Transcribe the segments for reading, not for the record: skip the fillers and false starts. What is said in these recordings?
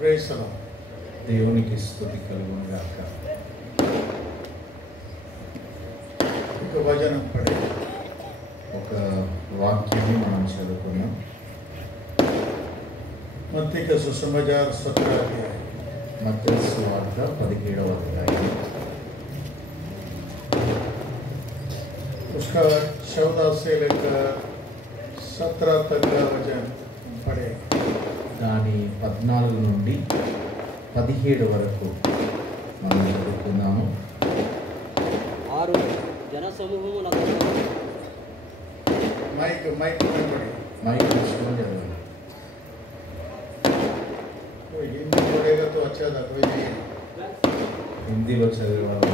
Praise the lord. దేవునికి స్తుతి కలుగును గాక. ఒక వచనం పడే ఒక వాక్యాన్ని మనం చదువుకున్నాం. मत्ती का सुसमाचार 17 अध्याय। మత్తయి సువార్త 17వ అధ్యాయం. उसका 14 से लेकर 17 तक का वचन पढ़े। దాని 14 నుండి 17 వరకు మనం చదువుకున్నాము. माइक में पढ़े। మైక్ తీసుకొని చదవండి. कोई हिंदी पढ़ेगा तो अच्छा था, कोई नहीं। హిందీలో చదివేవాళ్ళు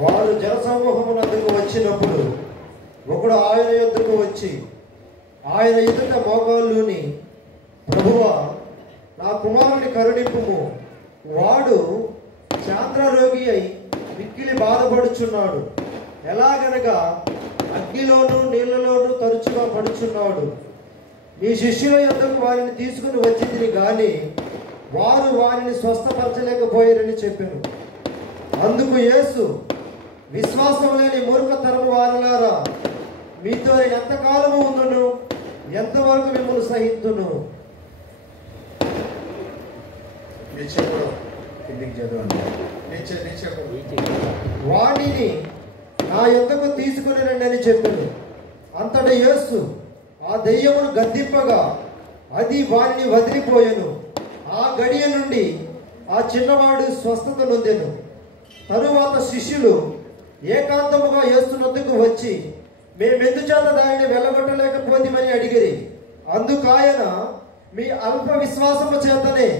వారు జనసమూహమునందుకు వచ్చినప్పుడు ఒకడు ఆయన యొద్దకు వచ్చి ఆయన ఎదుట మోకాళ్ళూని, ప్రభువా, నా కుమారుని కరుణింపుము, వాడు చాంద్రరోగి అయి మిక్కిలి బాధపడుచున్నాడు, ఎలాగనగా అగ్నిలోను నీళ్లలోనూ తరచుగా పడుచున్నాడు. మీ శిష్యుల యొద్దకు వారిని తీసుకుని వచ్చింది గాని వారు వారిని స్వస్థపరచలేకపోయారని చెప్పాను. అందుకు యేసు, విశ్వాసం లేని మూర్ఖతరము వారలారా, మీతో నేను ఎంతకాలము ఉండును, ఎంతవరకు మిమ్మల్ని సహింతును. नीचे पढ़ो, కిందికి చదవండి. नीचे नीचे पढ़ो। వాడిని నా యొద్దకు తీసుకుని రండి అని చెప్పాను. అంతట యేసు ఆ దెయ్యమును గద్దింపగా అది వారిని వదిలిపోయెను. ఆ గడియ నుండి ఆ చిన్నవాడు స్వస్థత నొందెను. తరువాత శిష్యులు ఏకాంతముగా యేసు వద్దకు వచ్చి, మేమెందుచేత దానిని వెళ్ళగొట్టలేకపోతేమని అడిగిరి. అందుకాయన, మీ అల్ప విశ్వాసము చేతనే,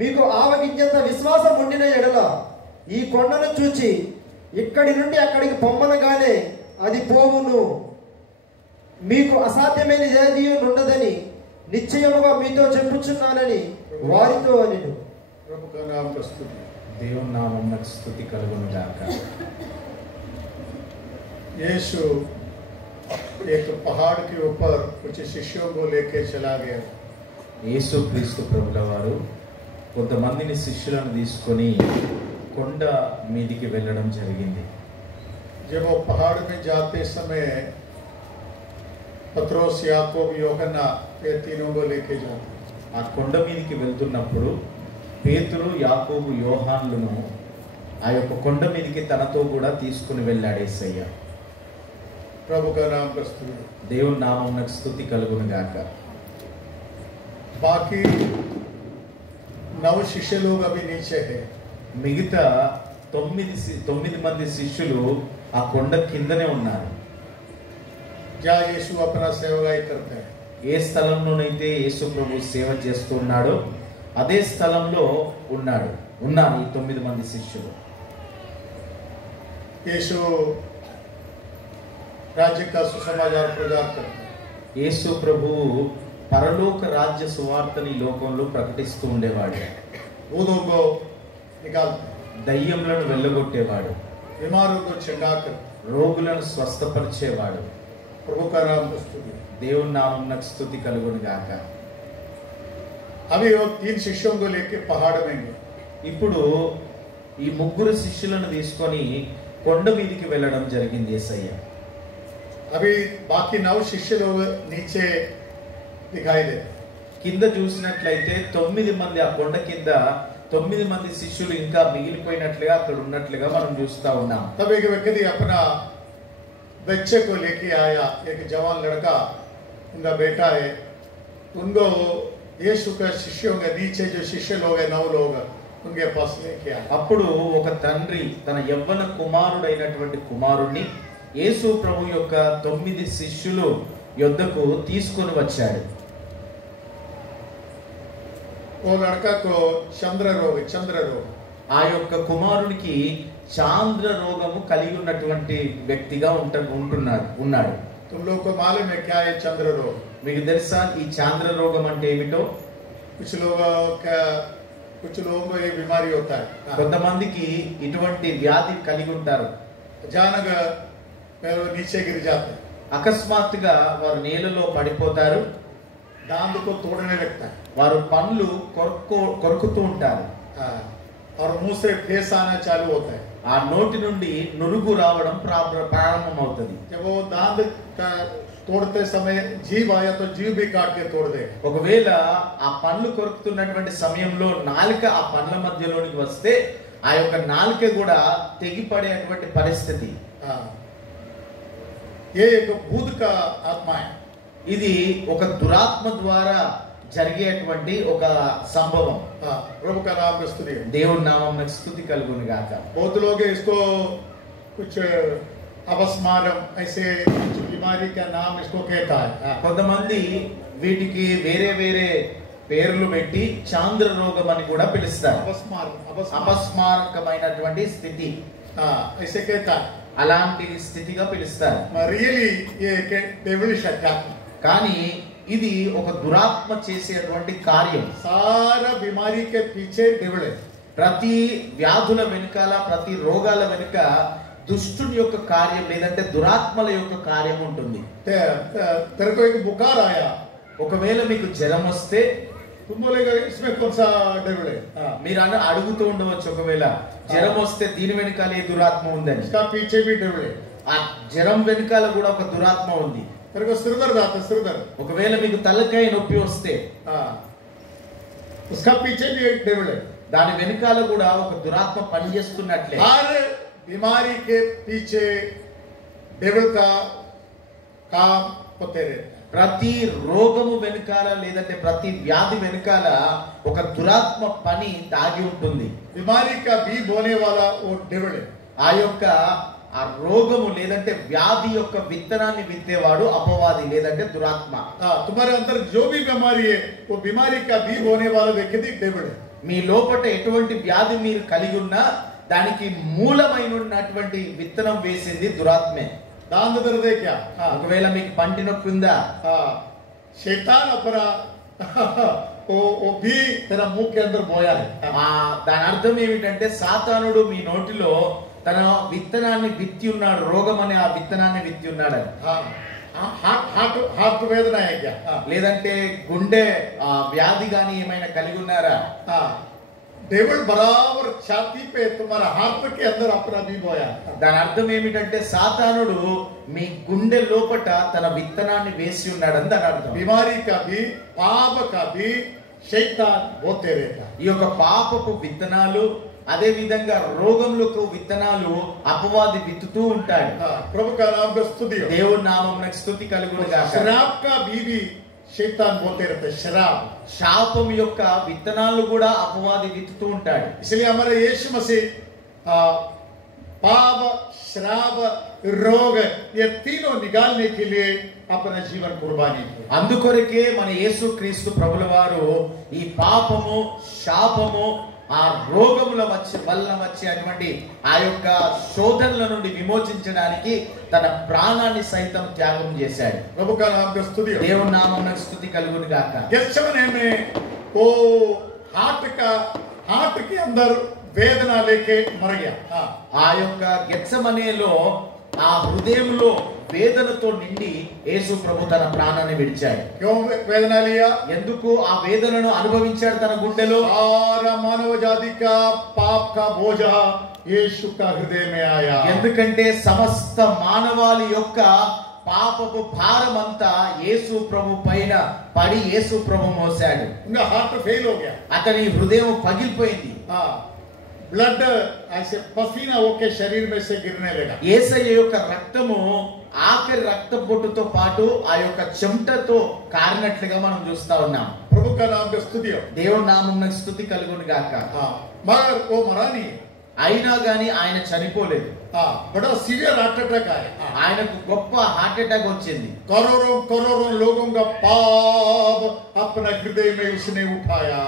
మీకు ఆవగించేంత విశ్వాసం ఉండిన ఎడల ఈ కొండను చూచి ఇక్కడి నుండి అక్కడికి పొమ్మనగానే అది పోవును. మీకు అసాధ్యమైనది ఏదీ ఉండదని నిశ్చయముగా మీతో చెప్పుచున్నానని వారితో అనెను. प्रभु का नाम का स्तुति। దేవుని నామమునకు స్తుతి కలుగును గాక. यीशु एक पहाड़ के ऊपर कुछ शिष्यों को लेके चला गया। యేసు క్రీస్తు ప్రభుల వారు కొంతమందిని శిష్యులను తీసుకొని కొండ మీదికి వెళ్ళడం జరిగింది. जब वो पहाड़ में जाते समय पत्रोस, याकूब, यूहन्ना ये तीनों को लेके जाते। ఆ కొండ మీదికి వెళ్తున్నప్పుడు పేతురు, యాకోబు, యోహాన్లను ఆ యొక్క కొండ మీదికి తనతో కూడా తీసుకుని వెళ్ళాడు యేసయ్య. प्रभु का नाम का स्तुति। దేవుని నామమునకు స్తుతి కలుగును గాక. बाकी 9 शिष्य लोग अभी नीचे है। మిగతా 9 మంది శిష్యులు ఆ కొండ కిందనే ఉన్నారు. जहाँ यीशु अपना सेवकाई करते हैं। ఏ స్థలంలోనైతే యేసు ప్రభు సేవ చేస్తూ ఉన్నాడో అదే స్థలంలో ఉన్నారు ఈ 9 మంది శిష్యులు. यीशु राज्य का सुसमाचार प्रचार करते हैं। యేసు ప్రభు పరలోక రాజ్య సువార్తని లోకంలో ప్రకటిస్తూ ఉండేవాడు. भूतों को निकालते हैं, దయ్యములను వెళ్ళగొట్టేవాడు, बीमारों को चंगा करते हैं। రోగులను స్వస్థపరిచేవాడు. प्रभु का नाम का स्तुति। దేవుని నామమునకు స్తుతి కలుగును గాక. अभी वो 3 शिष्यों को लेके पहाड़ में गए। ఇప్పుడు ఈ 3 శిష్యులను తీసుకొని కొండ మీదికి వెళ్ళడం జరిగింది యేసయ్య. अभी बाकी 9 शिष्य लोग नीचे दिखाई देते। కింద చూసినట్లయితే 9 మంది ఆ కొండ కింద 9 మంది శిష్యులు ఇంకా మిగిలిపోయినట్లుగా అక్కడ ఉన్నట్లుగా మనం చూస్తా ఉన్నాం. तब एक व्यक्ति अपना बच्चे को लेके आया, एक जवान लड़का, उनका बेटा है। उनको यीशु के शिष्यों के नीचे जो शिष्य लोग हैं 9 लोग उनके पास लेके आया। అప్పుడు ఒక తండ్రి తన యవ్వన కుమారుడైనటువంటి కుమారుణ్ణి యేసు ప్రభు యొక్క 9 శిష్యులు యొద్దకు తీసుకొని వచ్చాడు. वो लड़का को चंद्र रोग ఆ యొక్క కుమారునికి చాంద్ర రోగము కలిగి ఉన్నటువంటి వ్యక్తిగా ఉన్నాడు. तुम लोग को मालूम है क्या है चंद्र रोग? మీకు తెలుసా ఈ చాంద్ర రోగం అంటే ఏమిటో? कुछ लोगों को ये बीमारी होता है। కొంతమందికి ఇటువంటి వ్యాధి కలిగి ఉంటారు. अचानक पैर नीचे गिर जाते हैं। అకస్మాత్తుగా వారు నేలలో పడిపోతారు. दांत को तोड़ने लगता है వారు పండ్లు కొరుకుతూ ఉంటారు. और मुंह से फेस आना चालू होता है. ఆ నోటి నుండి నురుగు రావడం ప్రారంభమవుతుంది. जब वो दांत का तोड़ते समय जीव आया तो जीव भी काट के तोड़ दे. ఒకవేళ ఆ పండ్లు కొరుకుతున్నటువంటి సమయంలో నాలుక ఆ పండ్ల మధ్యలోనికి వస్తే ఆ యొక్క నాలుక కూడా తెగిపడేటువంటి పరిస్థితి. ये एक भूत का आत्मा है. ఇది ఒక దురాత్మ ద్వారా జరిగేటువంటి ఒక సంభవం. प्रभु का नाम स्तुति. దేవుని నామమునకు స్తుతి కలుగును గాక. बहुत लोग इसको कुछ अपस्मारम ऐसे बीमारी का नाम इसको कहता है. కొంతమంది వీటికి వేరే వేరే పేర్లు పెట్టి చాంద్ర రోగం అని కూడా పిలుస్తారు. అపస్మారకమైనటువంటి స్థితి ऐसे कहता है. అలాంటి స్థితిగా పిలుస్తారు. रियली ये डेविलिश अटैक. కానీ ఇది ఒక దురాత్మ చేసేటువంటి కార్యం. सारा बीमारी के पीछे डेविल है. ప్రతి వ్యాధుల వెనుకాల ప్రతి రోగాల వెనుక దుష్టుని యొక్క కార్యం లేదంటే దురాత్మల యొక్క కార్యం ఉంటుంది. तेरे को एक बुखार आया, ఒకవేళ మీకు జ్వరం వస్తే तुम बोलेगा इसमें कौन सा डेविल है. మీరు అడుగుతూ ఉండవచ్చు, ఒకవేళ జ్వరం వస్తే దీని వెనుకాల ఏ దురాత్మ ఉందని. इसका पीछे भी डेविल है. ఆ జ్వరం వెనుకాల కూడా ఒక దురాత్మ ఉంది. तेरे को सिर दर्द आता है, सिर दर्द, ఒకవేళ మీకు తలకాయ నొప్పి వస్తే उसका पीछे भी एक डेविल है. దాని వెనుకాల కూడా ఒక దురాత్మ పనిచేస్తున్నట్లే. हर बीमारी के पीछे डेविल का काम होते रहता है. ప్రతి రోగము వెనుకాల లేదంటే ప్రతి వ్యాధి వెనుకాల ఒక దురాత్మ పని దాగి ఉంటుంది. बीमारी का बीज बोने वाला वो डेविल है. ఆ యొక్క ఆ రోగము లేదంటే వ్యాధి యొక్క విత్తనాన్ని విత్తేవాడు అపవాది లేదంటే దురాత్మ. तुम्हारे अंदर जो भी बीमारी है वो बीमारी का बीज बोने वाला व्यक्ति डेविल है. మీ లోపట ఎటువంటి వ్యాధి మీరు కలిగి ఉన్నా దానికి మూలమైనటువంటి విత్తనం వేసింది దురాత్మే. दांत दर्द है क्या? ఒకవేళ మీకు పంటి నొప్పి ఉందా, शैतान अपना वो भी तेरा मुंह के अंदर बोया है. దాని అర్థం ఏమిటంటే సాతానుడు మీ నోటిలో తన విత్తనాన్ని విత్తి ఉన్నాడు, రోగం అనే ఆ విత్తనాన్ని విత్తి ఉన్నాడు. हार्ट वेदना है क्या? లేదంటే గుండె వ్యాధి గాని ఏమైనా కలిగి ఉన్నారా? डेविल बराबर छाती पे तुम्हारा हार्ट के अंदर अपना भी बोया. దాని అర్థం ఏమిటంటే సాతానుడు మీ గుండె లోపట తన విత్తనాన్ని వేసి ఉన్నాడని దాని అర్థం. बीमारी का भी पाप का भी शैतान बोते रहता. ఈ యొక్క పాపపు విత్తనాలు అదే విధంగా రోగములకు విత్తనాలు అపవాది విత్తుతూ ఉంటాడు. प्रभु का नाम का स्तुति हो. దేవుని నామమునకు స్తుతి కలుగును గాక. शराब का भी शैतान बोलते रहते. शराब, శాపం యొక్క విత్తనాలు కూడా అపవాది విత్తుతూ ఉంటాడు. इसलिए हमारे यीशु मसीह पाप, शराब, रोग ये तीनों निकालने के लिए अपना जीवन कुर्बानी किया. అందుకొరకే మన యేసుక్రీస్తు ప్రభుల వారు ఈ పాపము శాపము ఆ రోగముల వల్ల వచ్చేటువంటి ఆ యొక్క శోధనల నుండి విమోచించడానికి తన ప్రాణాన్ని సైతం త్యాగం చేశాడు. प्रभु का नाम का स्तुति हो. దేవుని నామమునకు స్తుతి కలుగును గాక. गेत्सेमने में वो हार्ट के अंदर वेदना लेके मर गया. ఆ యొక్క గెత్సెమనేలో ఆ హృదయంలో వేదనతో నిండి యేసు ప్రభు తన ప్రాణాన్ని విడిచాడు. क्यों वेदना लिया? ఎందుకు ఆ వేదనను అనుభవించాడు తన గుండెలో? सारा मानव जाति का पाप का बोझा यीशु का हृदय में आया. ఎందుకంటే సమస్త మానవాళి యొక్క పాపపు భారం అంతా యేసు ప్రభు పైన పడి యేసు ప్రభు మోసాడు. उनका हार्ट फेल हो गया. అతని హృదయం పగిలిపోయింది. ब्लड ऐसे पसीना होके शरीर में से गिरने लगा. యేసయ్య యొక్క రక్తము ఆఖరి రక్త బొట్టుతో పాటు ఆ యొక్క చెమటతో కారినట్లుగా మనం చూస్తా ఉన్నాం. प्रभु का नाम का स्तुति हो. దేవుని నామమునకు స్తుతి కలుగును గాక. मगर वो मरा नहीं. అయినా గాని ఆయన చనిపోలేదు. बड़ा सीवियर हार्ट अटैक आया. ఆయనకు గొప్ప హార్ట్ అటాక్ వచ్చింది. करोड़ों लोगों का पाप अपना हृदय में उसने उठाया.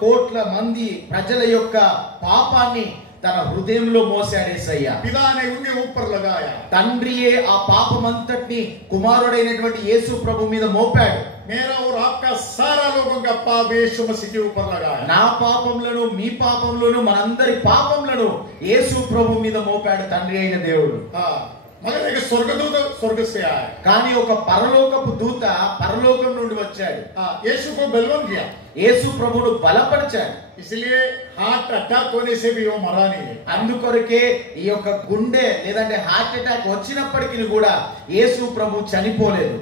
కోట్ల మంది ప్రజల యొక్క పాపాన్ని తన హృదయంలో మోసాడు యేసయ్య. पिता ने उनके ऊपर लगाया. తండ్రియే ఆ పాపమంతటిని కుమారుడైనటువంటి యేసు ప్రభు మీద మోపాడు. मेरा और आपका सारा लोगों का पाप यीशु मसीह के ऊपर लगाया. నా పాపములను మీ పాపములను మనందరి పాపములను యేసు ప్రభు మీద మోపాడు తండ్రి అయిన దేవుడు. मगर एक स्वर्गदूत स्वर्ग से आया। కానీ ఒక పరలోకపు దూత పరలోకం నుండి వచ్చాడు. यीशु को बलवान किया, యేసు ప్రభువును బలపరిచాడు. इसलिए हार्ट अटैक होने से भी वो मरा नहीं है। అందుకొరకే ఈ యొక్క గుండె లేదంటే హార్ట్ అటాక్ వచ్చినప్పటికీ కూడా యేసు ప్రభు చనిపోలేదు.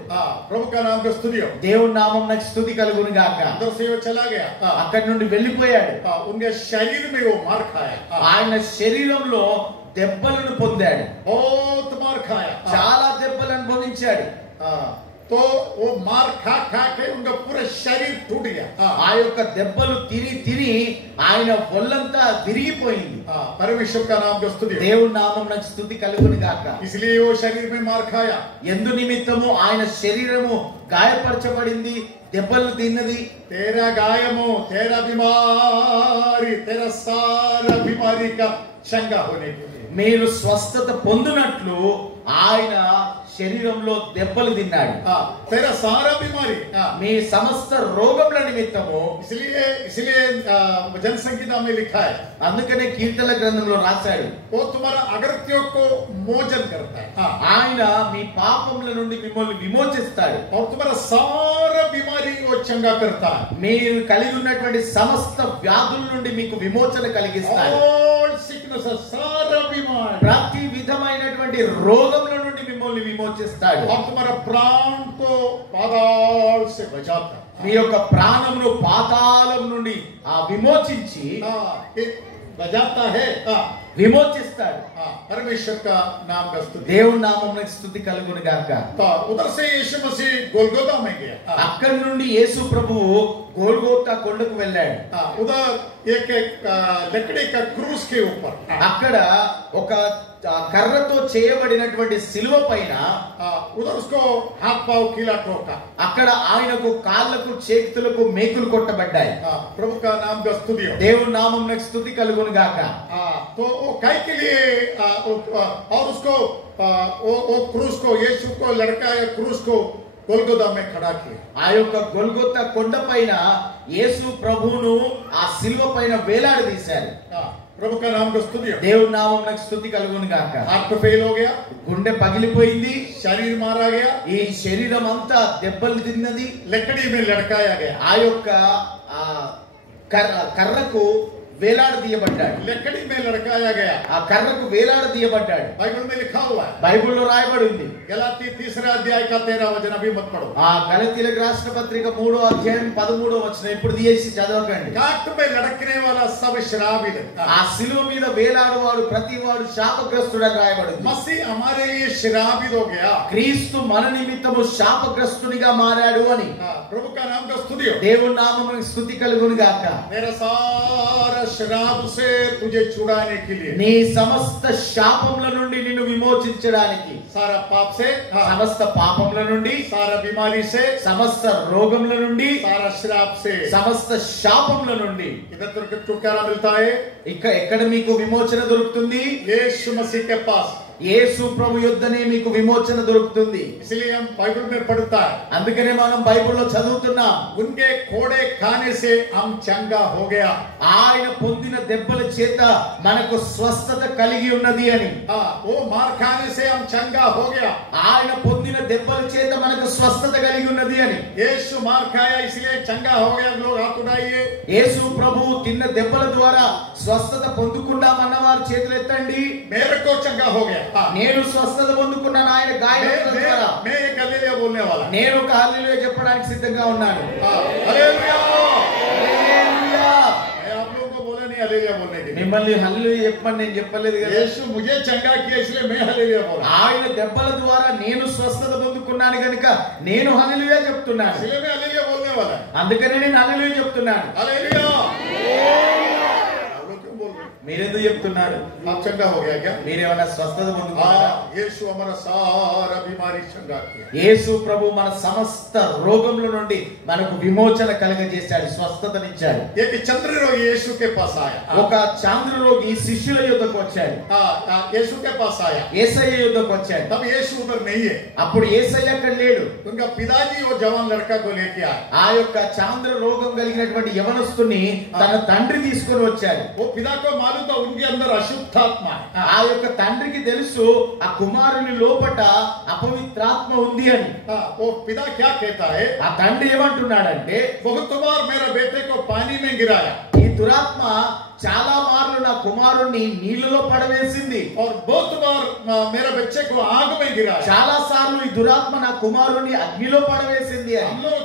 प्रभु का नाम का स्तुति हो। దేవుని నామమునకు స్తుతి కలుగును గాక. अंदर से वो चला गया, అక్కడి నుండి వెళ్ళిపోయాడు. उनके शरीर में वो मार खाया, ఆయన శరీరంలో దెబ్బలను పొందాడు, बहुत मार खाया, చాలా దెబ్బలు అనుభవించాడు. तो वो मार खा खा के उनका पूरा शरीर टूट गया। ఆ యొక్క దెబ్బలు తిని ఆయన ఒళ్ళంతా విరిగిపోయింది. परमेश्वर का नाम का स्तुति हो। దేవుని నామమునకు స్తుతి కలుగును గాక. इसलिए वो शरीर में मार खाया, ఎందు నిమిత్తము ఆయన శరీరము గాయపరచబడింది, దెబ్బలు తిన్నది. तेरा गायमो, तेरा बीमारी, तेरा सारा बीमारी का चंगा होने के लिए, మీరు స్వస్థత పొందునట్లు ఆయన శరీరంలో దెబ్బలు తిన్నాడు. तेरा सारा बीमारी, మీ సమస్త రోగముల నిమిత్తము. इसलिए जनसंहिता में लिखा है, అందుకనే కీర్తన గ్రంథంలో రాశాడు, वो तुम्हारा अगृत्यों को मोचन करता है, ఆయన మీ పాపముల నుండి మిమ్మల్ని విమోచిస్తాడు. और तुम्हारा सारा बीमारी वो चंगा करता है, మీరు కలిగి ఉన్నటువంటి సమస్త వ్యాధుల నుండి మీకు విమోచన కలిగిస్తాడు. all sicknesses, सारा बीमारी, ప్రతి విధమైనటువంటి రోగముల నుండి మిమ్మల్ని విమోచిస్తాడు. और तुम्हारा प्राण को पाताल से बचाता है। మీ యొక్క ప్రాణమును పాతాళం నుండి విమోచించి बजाता है, విమోచిస్తాడు. परमेश्वर का नाम का स्तुति। దేవుని నామమునకు స్తుతి కలుగును గాక. तो उधर से यीशु मसीह गोलगोथा में गया, అక్కడి నుండి యేసు ప్రభువు గోల్గోతా కొండకు వెళ్ళాడు. उधर एक लकड़ी का क्रूस के ऊपर, అక్కడ ఒక కర్రతో చేయబడినటువంటి శిలువ పైన उधर उसको हाथ पाव कीला ठोका, అక్కడ ఆయనకు కాళ్ళకు చేతులకు మేకులు కొట్టబడ్డాయి. प्रभु का नाम का स्तुति हो। దేవుని నామమునకు స్తుతి కలుగును గాక. तो वो काय के लिए और उसको वो क्रूस को, यीशु को लड़काया, क्रूस को गोलगोथा में खड़ा किया। ఆ యొక్క గొల్గొతా కొండ పైన యేసు ప్రభువును ఆ శిలువ పైన వేలాడదీశారు. प्रभु का नाम का स्तुति हो। దేవుని నామమునకు స్తుతి కలుగును గాక. हार्ट फेल हो गया, గుండె పగిలిపోయింది, शरीर मारा गया, ఈ శరీరం అంతా దెబ్బలు తిన్నది. लकड़ी में लटकाया गया, ఆ యొక్క కర్రకు వేలాడదీయబడ్డాడు. लकड़ी में लटकाया गया, ఆ కర్రకు వేలాడదీయబడ్డాడు. बाइबल में लिखा हुआ है, బైబిల్లో రాయబడి ఉంది. गलाती 3 अध्याय का 13 वचन अभी मत पढ़ो। ఆ గలతీయులకు రాసిన పత్రిక 3వ అధ్యాయం 13వ వచనం ఇప్పుడు తీసి చదవకండి. काट में लटकने वाला सब श्रापित है। ఆ శిలువ మీద వేలాడువాడు ప్రతివాడు శాపగ్రస్తుడని రాయబడి ఉంది. मसीह हमारे लिए श्रापित हो गया, క్రీస్తు మన నిమిత్తము శాపగ్రస్తునిగా మారాడు అని. प्रभु का नाम का स्तुति हो। దేవుని నామమునకు స్తుతి కలుగును గాక. मेरा सारा श्राप से तुझे छुड़ाने के लिए, నీ సమస్త శాపముల నుండి నిన్ను విమోచించడానికి, सारा पाप से, సమస్త పాపముల నుండి, सारा बीमारी से, సమస్త రోగముల నుండి, सारा श्राप से, సమస్త శాపముల నుండి इधर तुरंत छुटकारा मिलता है ఎక్కడ మీకు విమోచన దొరుకుతుంది? यीशु मसीह के पास। యేసు ప్రభు యొద్దనే మీకు విమోచన దొరుకుతుంది. इसलिए हम बाइबल में पढ़ता है, అందుకనే మనం బైబిల్లో చదువుతున్నాం, उनके कोड़े खाने से हम चंगा हो गया। ఆయన పొందిన దెబ్బల చేత మనకు స్వస్థత కలిగి ఉన్నది అని. वो मार खाने से हम चंगा हो गया, ఆయన పొందిన దెబ్బల చేత మనకు స్వస్థత కలిగి ఉన్నది అని. यीशु मार खाया इसलिए चंगा हो गया। लोग हाथ उठाइए। యేసు ప్రభువు తిన్న దెబ్బల ద్వారా స్వస్థత పొందుకున్నామన్న వారు చేతులు ఎత్తండి. मेरे को चंगा हो गया, నేను స్వస్థత పొందుకున్నాను ఆయన గాయాల ద్వారా. मैं एक हल्लेलुया बोलने वाला, నేను ఒక హల్లెలూయా చెప్పడానికి సిద్ధంగా ఉన్నాను. हल्लेलुया। హల్లెలూయా. मैं आप लोगों को बोला नहीं हल्लेलुया बोलने के लिए, మిమ్మల్ని హల్లెలూయా చెప్పమని నేను చెప్పలేదు కదా. यीशु मुझे चंगा किया इसलिए मैं हल्लेलुया बोला, ఆయన दెబ్బల ద్వారా నేను స్వస్థత పొందుకున్నాను గనుక నేను హల్లెలూయా చెప్తున్నాను. इसलिए मैं हल्लेलुया बोलने वाला, అందుకనే నేను హల్లెలూయా చెప్తున్నాను. हल्लेलुया। आप लोग क्यों बोल रहे हैं? మీరెందుకు చెప్తున్నారు? आप चंगा हो गया क्या? మీరేమన్నా స్వస్థత పొందుకున్నారా? यीशु हमारा सारा बीमारी चंगा किया। యేసు ప్రభు మన సమస్త రోగముల నుండి మనకు విమోచన కలుగజేశాడు, స్వస్థతనిచ్చాడు. एक चंद्र रोगी यीशु के पास आया, ఒక చాంద్ర రోగి శిష్యుల యొద్దకు వచ్చాడు, यीशु के पास आया, యేసయ్య యొద్దకు వచ్చాడు. तब यीशु उधर नहीं है, అప్పుడు యేసయ్య అక్కడ లేడు. उनका पिताजी वो जवान लड़का को लेके आया। ఆ యొక్క చాంద్ర రోగం కలిగినటువంటి యవనస్తుని తన తండ్రి తీసుకొని వచ్చాడు. वो पिता को मालूम मालूम था उनके अंदर अशुद्ध आत्मा है। ఆ యొక్క తండ్రికి తెలుసు ఆ కుమారుని లోపట అపవిత్రాత్మ ఉంది అని. वो पिता क्या कहता है, ఆ తండ్రి ఏమంటున్నాడంటే, बहुत बार मेरा बेटे को पानी में गिराया ఈ దురాత్మ చాలా మార్లు నా కుమారుణ్ణి నీళ్ళలో పడవేసింది, और बहुत बार मेरे बच्चे को आग में गिराया। చాలా సార్లు ఈ దురాత్మ నా కుమారుణ్ణి అగ్నిలో పడవేసింది అని. हम लोग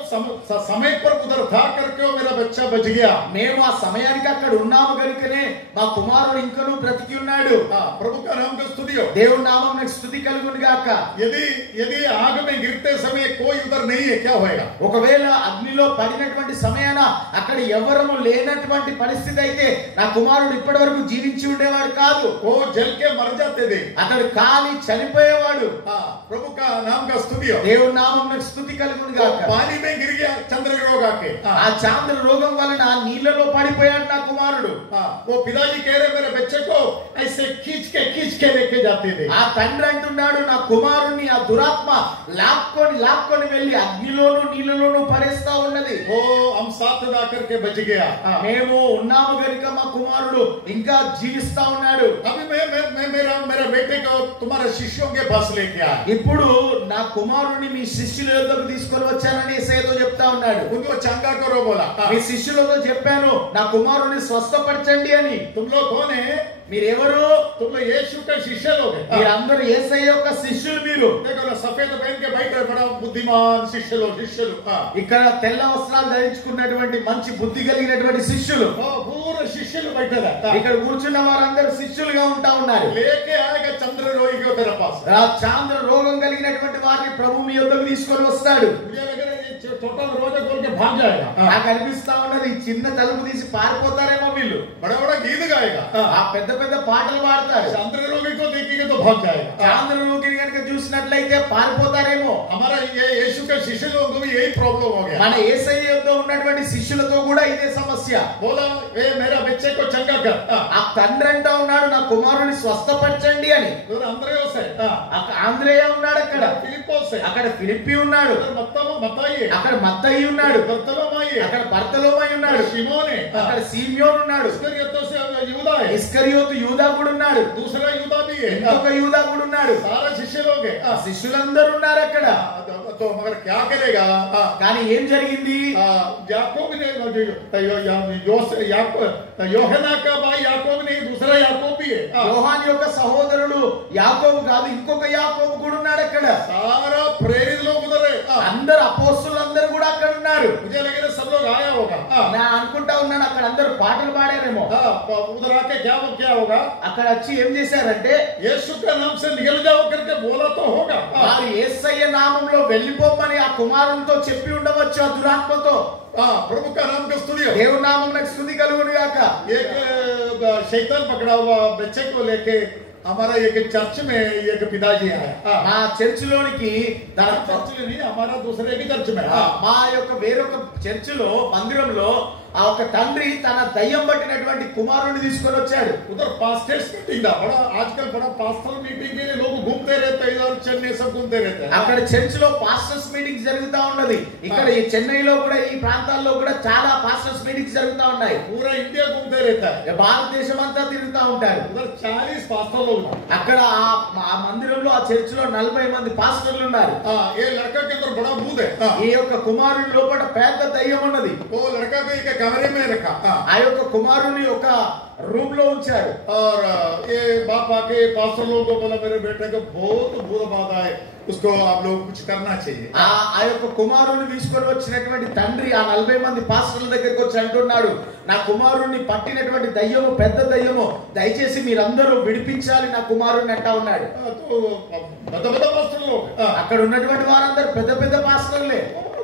समय पर उधर था करके वो मेरा बच्चा बच गया। మేము ఆ సమయానికి అక్కడ ఉన్నాము కనుకనే మా కుమారుడు ఇంకనూ బ్రతికి ఉన్నాడు. प्रभु का नाम का स्तुति हो। దేవుని నామమునకు స్తుతి కలుగును గాక. यदि यदि आग में गिरते समय कोई उधर नहीं है, क्या होएगा? ఒకవేళ అగ్నిలో పడినటువంటి సమయాన అక్కడ ఎవరము లేనటువంటి పరిస్థితి అయితే నా కుమారుడు ఇప్పటి వరకు జీవించి ఉండేవాడు కాదు. वो जल के मर जाते थे। అతడు కాలి చనిపోయేవాడు. प्रभु का नाम का स्तुति हो। దేవుని నామమునకు స్తుతి కలుగును గాక. पानी में गिर गया चंद्र रोग आके। ఆ చాంద్ర రోగం వలన నీళ్ళలో పడిపోయాడు నా కుమారుడు. वो पिताजी कह रहे मेरे बच्चे को ऐसे खींच के लेके जाते थे। ఆ తండ్రి అంటున్నాడు, నా కుమారుణ్ణి ఆ దురాత్మ లాక్కొని వెళ్ళి అగ్నిలోను నీళ్ళలోను పడేస్తా ఉన్నది. वो हम साथ ला करके बच गया। మేము ఉన్నాము గనుక మా కుమారుడు ఇంకా జీవిస్తా ఉన్నాడు. अभी मैं मेरा बेटे को तुम्हारे शिष्यों के पास लेके आया। ఇప్పుడు నా కుమారుడిని మీ శిష్యుల యొద్దకు తీసుకొని వచ్చానని యేసయ్యతో చెప్తా ఉన్నాడు. उनको चंगा करो बोला। మీ శిష్యులతో చెప్పాను నా కుమారుడిని స్వస్థపరచండి అని. तुम लोग कौन है? మీరెవరు? तुम लोग यीशु के शिष्य लोग हैं। మీరందరూ యేసయ్య యొక్క శిష్యులు. మీరు देखो ना सफेद पहन के बैठे बड़ा बुद्धिमान शिष्य लोग। ఇక్కడ తెల్ల వస్త్రాలు ధరించుకున్నటువంటి మంచి బుద్ధి కలిగినటువంటి శిష్యులు. पूरे शिष्य लोग बैठे हैं। ఇక్కడ కూర్చున్న వారందరూ శిష్యులుగా ఉంటా ఉన్నారు. लेके आएगा चंद्र रोगी को तेरे पास। ఆ చాంద్ర రోగం కలిగినటువంటి వారిని ప్రభు మీ యొద్దకు తీసుకొని వస్తాడు. मुझे लग रहा है ये छोटा दरवाजा खोल के भाग जाएगा। నాకు అనిపిస్తా ఉన్నది చిన్న తలుపు తీసి పారిపోతారేమో వీళ్ళు. बड़ा बड़ा गीत गाएगा। ఆ పెద్ద పెద్ద పాటలు పాడతారు. चंद्र रोगी को देखेंगे तो भाग जाएगा। చాంద్ర రోగిని కనుక చూసినట్లయితే పారిపోతారేమో. हमारा ये यीशु के शिष्य लोगों को भी यही प्रॉब्लम हो गया। మన యేసయ్య యొద్ద ఉన్నటువంటి శిష్యులతో కూడా ఇదే సమస్య. बोला ए मेरा बच्चे को चंगा कर। ఆ తండ్రి అంటా ఉన్నాడు నా కుమారుని స్వస్థపరచండి అని. अंद्रेयोस है। ఆంద్రేయ ఉన్నాడు అక్కడ. फिलिप्पोस है। అక్కడ ఫిలిప్పి ఉన్నాడు. मत्ताई है। అక్కడ మత్తయి ఉన్నాడు. बर्तलोमाई है। అక్కడ బర్తలోమై ఉన్నాడు. शिमोन है। అక్కడ సీమోన్ ఉన్నాడు. इस्करियोतों से यूदा है। ఇస్కరియోతు యూదా కూడా ఉన్నాడు. दूसरा यूदा भी है। ఇంకొక యూదా కూడా ఉన్నాడు. सारा शिष्य लोग है। శిష్యులందరూ ఉన్నారు అక్కడ. तो मगर क्या करेगा? కానీ ఏం జరిగింది? याकूब ने యోహనా का भाई याकूब नहीं, दूसरा याकूब भी है। యోహాను యొక్క సహోదరుడు యాకోబు కాదు, ఇంకొక యాకోబు కూడా ఉన్నాడు అక్కడ. सारा प्रेरित लोग उधर है। అందరు అపోస్తులందరూ కూడా అక్కడ ఉన్నారు. मुझे लगे सब लोग आया होगा। నేను అనుకుంటా ఉన్నాను అక్కడ అందరూ పాటలు పాడారేమో. उधर आके क्या होगा? అక్కడ వచ్చి ఏం చేశారంటే यीशु के नाम से निकल जाओ करके बोला तो होगा। వారు యేసయ్య నామంలో వెళ్ళిపోమని ఆ కుమారునితో చెప్పి ఉండవచ్చు ఆ దురాత్మతో. प्रभु का नाम का स्तुति हो। దేవుని నామమునకు స్తుతి కలుగును గాక. एक शैतान पकड़ा हुआ बच्चे को लेके हमारा एक चर्च में एक पिताजी आया। మా చర్చిలోనికి चर्च में नहीं, हमारा दूसरे भी चर्च में। మా యొక్క వేరొక చర్చిలో మందిరంలో ఆ ఒక తండ్రి తన దయ్యం పట్టినటువంటి కుమారుని తీసుకొని వచ్చాడు. उधर पास्टर्स मीटिंग था। बड़ा आजकल बड़ा पास्टर मीटिंग के लिए लोग घूमते रहते हैं, इधर चेन्नई सब घूमते रहते हैं। అక్కడ చర్చిలో పాస్టర్స్ మీటింగ్స్ జరుగుతా ఉన్నది. ఇక్కడ ఈ చెన్నైలో కూడా ఈ ప్రాంతాల్లో కూడా చాలా పాస్టర్స్ మీటింగ్స్ జరుగుతా ఉన్నాయి. पूरा इंडिया घूमते रहता है। భారతదేశం అంతా తిరుగుతా ఉంటారు. उधर 40 पास्टर लोग हैं। అక్కడ ఆ మందిరంలో ఆ చర్చిలో 40 మంది పాస్టర్లు ఉన్నారు. ये लड़का के अंदर बड़ा भूत है। ఈ యొక్క కుమారుని లోపల పెద్ద దయ్యం ఉన్నది. वो लड़का को एक कमरे में रखा। ఆ యొక్క కుమారుని ఒక रूम లో ఉంచారు. और ये बाप आके पास्टर लोगों को बोला मेरे बेटे को बहुत बुरा बात है, उसको आप लोग कुछ करना चाहिए। ఆ యొక్క కుమారుని తీసుకొని వచ్చినటువంటి తండ్రి ఆ 40 మంది పాస్టర్ల దగ్గరికి వచ్చి అంటున్నాడు, నా కుమారుణ్ణి పట్టినటువంటి దయ్యము పెద్ద దయ్యము, దయచేసి మీరందరూ విడిపించాలి నా కుమారుణ్ణి అంటా ఉన్నాడు. పెద్ద పాస్టర్ लोग అక్కడ ఉన్నటువంటి వారందరూ పెద్ద పెద్ద పాస్టర్లే.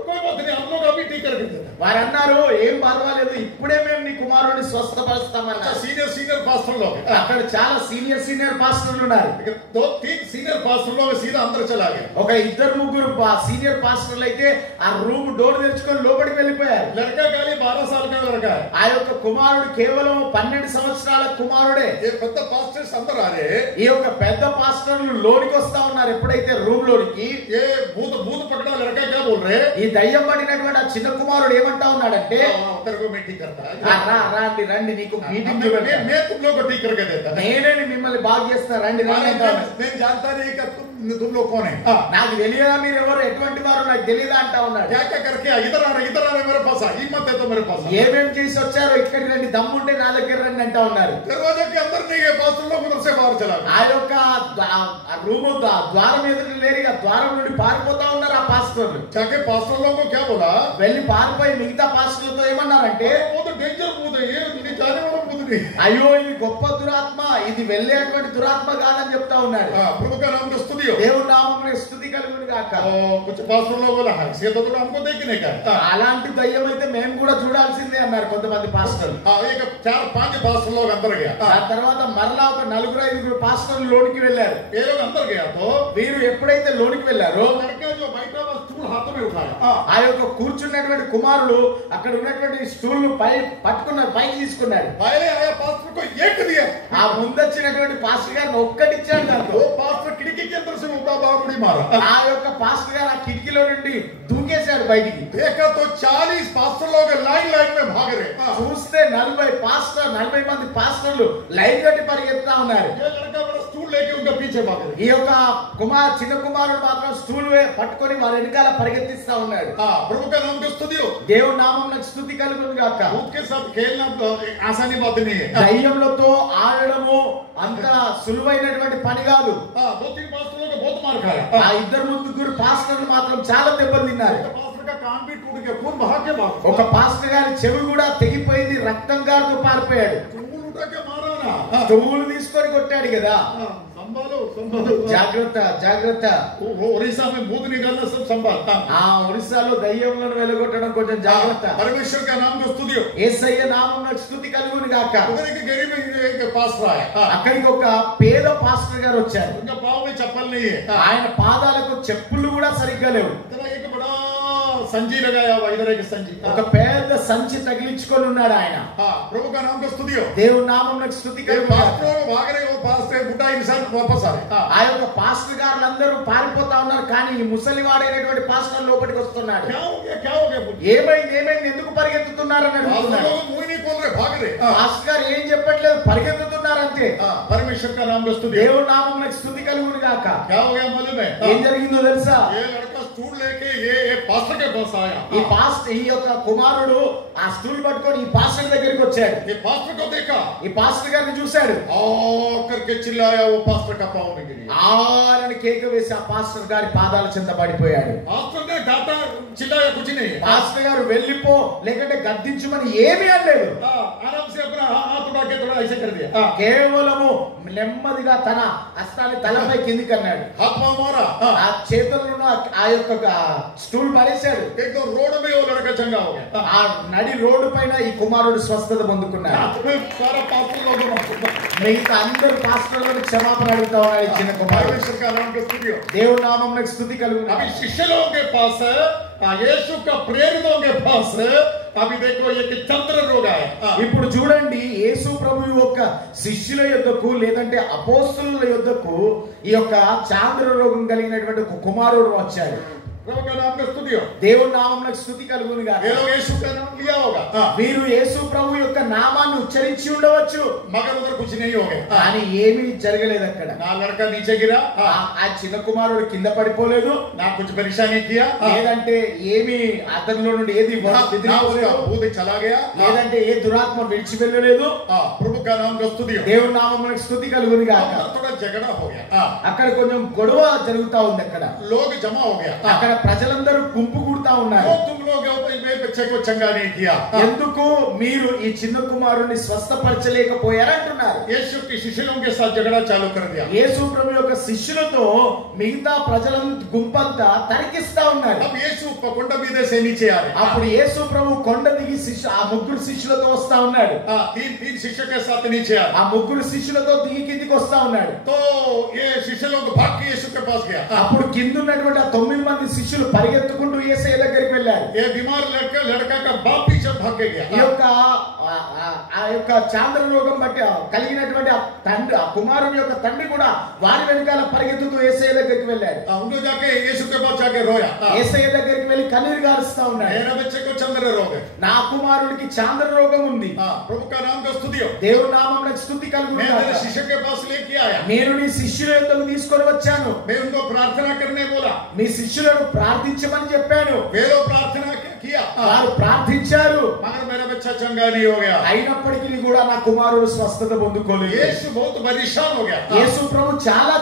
कोई बात नहीं, हम लोग अभी ठीक कर देते हैं। వారు అన్నారు ఏం పర్వాలేదు, ఇప్పుడే మేము నీ కుమారుని స్వస్థపరుస్తామన్నారు. सीनियर पास्टर लोग అక్కడ చాలా సీనియర్ పాస్టర్లు ఉన్నారు. 2-3 सीनियर पास्टर लोग सीधा अंदर चला गया। ఒక ఇద్దరు ముగ్గురు సీనియర్ పాస్టర్లు అయితే ఆ రూమ్ డోర్ తెరుచుకొని లోపలికి వెళ్ళిపోయారు. लड़का खाली 12 साल का लड़का है। ఆ యొక్క కుమారుడు కేవలం 12 సంవత్సరాల కుమారుడే. ये పెద్ద पास्टर्स अंदर आ रहे हैं। ఈ యొక్క పెద్ద పాస్టర్లు లోనికి వస్తా ఉన్నారు. ఎప్పుడైతే రూమ్ లోనికి ये भूत पकड़ा लड़का क्या बोल रहे? ఈ దయ్యం పడినటువంటి ఆ చిన్న కుమారుడు ఏమంటా ఉన్నాడంటే, तेरे को मैं ठीक करता है, రండి రండి నీకు మీటింగ్ मैं तुम लोग को ठीक करके देता है, నేనే మిమ్మల్ని బాగు చేస్తా రండి రండి అంటా ఉన్నాడు. मैं जानता नहीं कि तुम लोग कौन है, నాకు తెలియదా మీరు ఎవరు ఎటువంటి వారు నాకు తెలియదా అంటా ఉన్నాడు. क्या क्या करके इधर आ रहे मेरे पास, हिम्मत है तो मेरे पास, ఏమేం చేసి వచ్చారో ఇక్కడికి రండి, దమ్ముంటే నా దగ్గర రండి అంటా ఉన్నారు. दरवाजे के अंदर नहीं है, पास्टर लोग उधर से बाहर चला गया, ఆ యొక్క రూము ద్వారం ఎదురు లేరుగా ద్వారం నుండి పారిపోతా ఉన్నారు ఆ పాస్టర్లు. जाके पास्टर लोगों को क्या बोला, వెళ్ళి పారిపోయి మిగతా పాస్టర్లతో ఏమన్నారంటే, वो तो डेंजर भूत है, ये जाने वाला भूत नहीं, అయ్యో ఇది గొప్ప దురాత్మ, ఇది వెళ్ళేటువంటి దురాత్మ కాదని చెప్తా ఉన్నాడు. प्रभु का नाम का स्तुति हो. దేవుని నామమున స్తుతి కలుగును గాక. कुछ पास्टर लोग बोला है, ये तो हमको देखने का, అలాంటి దయ్యం అయితే మేము కూడా చూడాల్సిందే అన్నారు కొంతమంది పాస్టర్లు. एक 4-5 पास्टर लोग अंदर गया, ఆ తర్వాత మరలా ఒక 4-5 పాస్టర్లు లోనికి వెళ్ళారు. ये लोग अंदर गया तो వీరు ఎప్పుడైతే లోనికి వెళ్ళారో लड़का जो बैठा हुआ स्टूल हाथों में उठाया, ఆ యొక్క కూర్చున్నటువంటి కుమారుడు అక్కడ ఉన్నటువంటి స్టూల్ ను పట్టుకున్నాడు, పైకి తీసుకున్నాడు. पहले आया पास्टर को एक दिया, ఆ ముందొచ్చినటువంటి పాస్టర్ గారిని ఒక్కటిచ్చాడు. దాంతో वो पास्टर खिड़की के अंदर से उठा बागुड़ी मारा, ఆ యొక్క పాస్టర్ గారు ఆ కిటికీలో నుండి దూకేశాడు బయటికి. देखा तो 40 पास्टर लोग लाइन में भाग रहे, చూస్తే 40 మంది పాస్టర్లు లైన్ కట్టి పరిగెత్తుతా ఉన్నారు. ये लड़का बड़ा स्टूल लेके उनका पीछे भाग रहे, ఈ యొక్క చిన్న కుమారుడు మాత్రం స్టూల్ పట్టుకొని వారి వెనకాల పరిగెత్తిస్తా ఉన్నాడు. प्रभु का नाम की स्तुति हो. దేవుని నామమునకు స్తుతి కలుగును గాక. भूत के साथ खेलना आसानी बात नहीं है, దయ్యములతో ఆడడము అంత సులువైనటువంటి పని కాదు. 2-3 पास्टर लोग बहुत मार खाया, ఆ 2-3 పాస్టర్లు మాత్రం చాలా దెబ్బలు తిన్నారు. पास्टर का कान भी टूट गया, खून बहा के भाग, ఒక పాస్టర్ గారి చెవి కూడా తెగిపోయింది, రక్తం గారుతూ పారిపోయాడు. चूल उठा के मारा ना, తుమ్ములు తీసుకొని కొట్టాడు కదా. संभालो జాగ్రత్త జాగ్రత్త. ओडिशा में भूत निकालना सब संभाल, ఆ ఒరిస్సాలో దయ్యములను వెలగొట్టడం కొంచెం జాగ్రత్త. परमेश्वर का नाम को स्तुति हो. యేసయ్య నామమునకు స్తుతి కలుగును గాక. उधर एक गरीब एक पास्टर आया, అక్కడికి ఒక పేద పాస్టర్ గారు వచ్చారు. उनका पाँव में चप्पल नहीं है, ఆయన పాదాలకు చెప్పులు కూడా సరిగ్గా లేవు. इधर एक बड़ा संजी लगाया हुआ, इधर एक संजी, ఒక పెద్ద సంచి తగిలించుకొని ఉన్నాడు ఆయన. प्रभु का नाम को स्तुति हो. దేవుని నామమునకు స్తుతి కలుగును గాక. पास्टर भाग रहे, वो पास्टर बुढ़ा इंसान वापस आ रहे, ఆ యొక్క పాస్టర్ గారులందరూ పారిపోతా ఉన్నారు, కానీ ఈ ముసలివాడైనటువంటి పాస్టర్ లోపలికి వస్తున్నాడు. क्या हो गया ఏమైంది ఎందుకు పరిగెత్తుతున్నారని पास्टर అడుగుతున్నాడు. लोग मुंह नहीं खोल रहे, भाग रहे, పాస్టర్ గారు ఏం చెప్పట్లేదు, పరిగెత్తుతున్నారు అంతే. परमेश्वर का नाम को स्तुति हो. దేవుని నామమునకు స్తుతి కలుగును గాక. क्या हो गया मालूम है, ఏం జరిగిందో తెలుసా? ये लड़का स्टूल लेके ये पास्टर के पास आया, ఈ యొక్క కుమారుడు ఆ స్టూల్ పట్టుకొని ఈ పాస్టర్ దగ్గరికి వచ్చాడు. ये पास्टर को देखा, ఈ పాస్టర్ గారిని చూశాడు. करके चिल्लाया, वो पास्टर का पाँव में गिरी, ఆలని కేక వేసి ఆ పాస్టర్ గారి పాదాల చెంత పడిపోయాడు. पास्टर ने डांटा चिल्लाया, कुछ नहीं, పాస్టర్ గారు వెళ్ళిపో లేకంటే గద్దించమని ఏమీ అనలేదు. आराम से अपना हाथ उठा के थोड़ा ऐसे कर दिया, కేవలము నెమ్మదిగా తన హస్తాన్ని తలపై కిందికి అన్నాడు. हाथ पाँव मारा, ఆ చేతులను ఆ యొక్క స్టూల్ పడేశాడు. एकदम रोड में वो लड़का चंगा हो गया, ఆ నడి రోడ్డు పైన ఈ కుమారుడు స్వస్థత పొందుకున్నాడు. सारा पास्टर लोग మిగతా అందరు పాస్టర్లను క్షమాపణ అడుగుతా ఉన్నాడు ఈ చిన్న కుమారుడు. परमेश्वर का नाम को स्तुति हो. దేవుని నామమునకు స్తుతి కలుగును. अभी शिष्य लोगों के पास यीशु का प्रेरितों के पास अभी देखो एक चंद्र रोग आया, ఇప్పుడు చూడండి, యేసు ప్రభువు యొక్క శిష్యుల యొద్దకు లేదంటే అపోస్తలుల యొద్దకు ఈ యొక్క చాంద్ర రోగం కలిగినటువంటి ఒక కుమారుడు వచ్చాడు. प्रभु का नाम का स्तुति हो. దేవుని నామమునకు స్తుతి కలుగును గాక. ये लोग यीशु का नाम लिया होगा, వీరు యేసు ప్రభు యొక్క నామాన్ని ఉచ్చరించి ఉండవచ్చు, मगर उधर कुछ नहीं हो गया, కానీ ఏమీ జరగలేదు అక్కడ. ना लड़का नीचे गिरा, ఆ చిన్న కుమారుడు కింద పడిపోలేదు, ना कुछ परेशानी किया, లేదంటే ఏమి అతనిలో నుండి ఏది ना उसका బెదిరిపోలేదు, भूत चला गया, లేదంటే ఏ దురాత్మ విడిచి వెళ్ళలేదు. प्रभु का नाम का स्तुति हो. దేవుని నామమునకు స్తుతి కలుగును గాక. थोड़ा झगड़ा हो गया, అక్కడ కొంచెం గొడవ జరుగుతా ఉంది. అక్కడ लोग जमा हो गया, అక్కడ ప్రజలందరూ గుంపు కూడుతా ఉన్నారు. तुम लोग बच्चे को चंगा नहीं किया, ఎందుకు మీరు ఈ చిన్న కుమారుని స్వస్థపరచలేకపోయారంటున్నారు. यीशु के शिष्यों के साथ झगड़ा चालू कर दिया. యేసు ప్రభు యొక్క శిష్యులతో మిగతా ప్రజలను గుంపంతా తరికిస్తా ఉన్నారు. अब यीशु కొండ మీద से नीचे आ रहे, అప్పుడు యేసు ప్రభు కొండ దిగి ఆ 3 శిష్యులతో వస్తా ఉన్నాడు. तीन शिष्य के साथ नीचे आ ఆ 3 శిష్యులతో దిగి కిందికి వస్తా ఉన్నాడు. तो ये शिष्य लोग भाग के यीशु के पास गया, అప్పుడు కింద ఉన్నటువంటి ఆ 9 మంది శిష్యులు పరిగెత్తుకుంటూ యేసయ్య దగ్గరికి వెళ్ళారు. ये बीमार लड़का का बाप पीछे भाग के गया, ఈ యొక్క ఆ యొక్క చాంద్ర రోగం బట్టి కలిగినటువంటి ఆ తండ్రి, ఆ కుమారుని యొక్క తండ్రి కూడా వారి వెనకాల పరిగెత్తుతూ యేసయ్య దగ్గరికి వెళ్ళాడు. उनको जाके यीशु के पास जाके रोया, యేసయ్య దగ్గరికి వెళ్ళి కన్నీరు గారుస్తా ఉన్నాడు. मेरे बच्चे को चंद्र रोग है, నా కుమారుడికి చాంద్ర రోగం ఉంది. प्रभु का नाम का स्तुति हो। దేవుని నామమున స్తుతి కలుగును मैं గాక. मेरे शिष्य के पास लेके आया, నేను నీ శిష్యుల యొద్దకు తీసుకొని వచ్చాను. मैं उनको प्रार्थना करने बोला, మీ శిష్యులను ప్రార్థించమని చెప్పాను. वे लोग प्रार्थना किया, వారు ప్రార్థించారు. मगर मेरा बच्चा चंगा नहीं हो गया। అయినప్పటికీ కూడా నా కుమారుడు స్వస్థత పొందుకోలేదు. यीशु बहुत परेशान हो गया। యేసు ప్రభు చాలా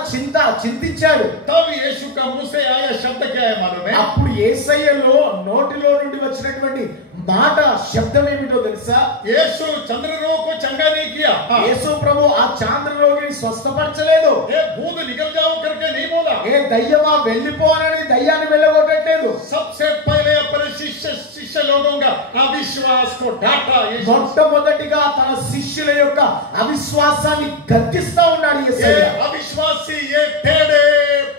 చింతించాడు. तब यीशु का मुंह से आया शब्द क्या है मालूम है? అప్పుడు యేసయ్యలో నోటిలో నుండి వచ్చినటువంటి మాట శబ్దం ఏమిటో తెలుసా? यीशु चंद्र रोग को चंगा नहीं किया, యేసు ప్రభు ఆ చాంద్ర రోగిని స్వస్థపరచలేదు. ये भूत निकल जाओ करके नहीं बोला। ఏ దయ్యమా వెళ్ళిపోనని దయ్యాన్ని వెళ్ళగొట్టట్లేదు. सबसे पहले अपने शिष्य लोगों का अविश्वास को डांटा यीशु। మొట్టమొదటిగా తన శిష్యుల యొక్క అవిశ్వాసాన్ని గద్దిస్తా ఉన్నాడు ये యేసయ్య. अविश्वासी, ये टेढ़े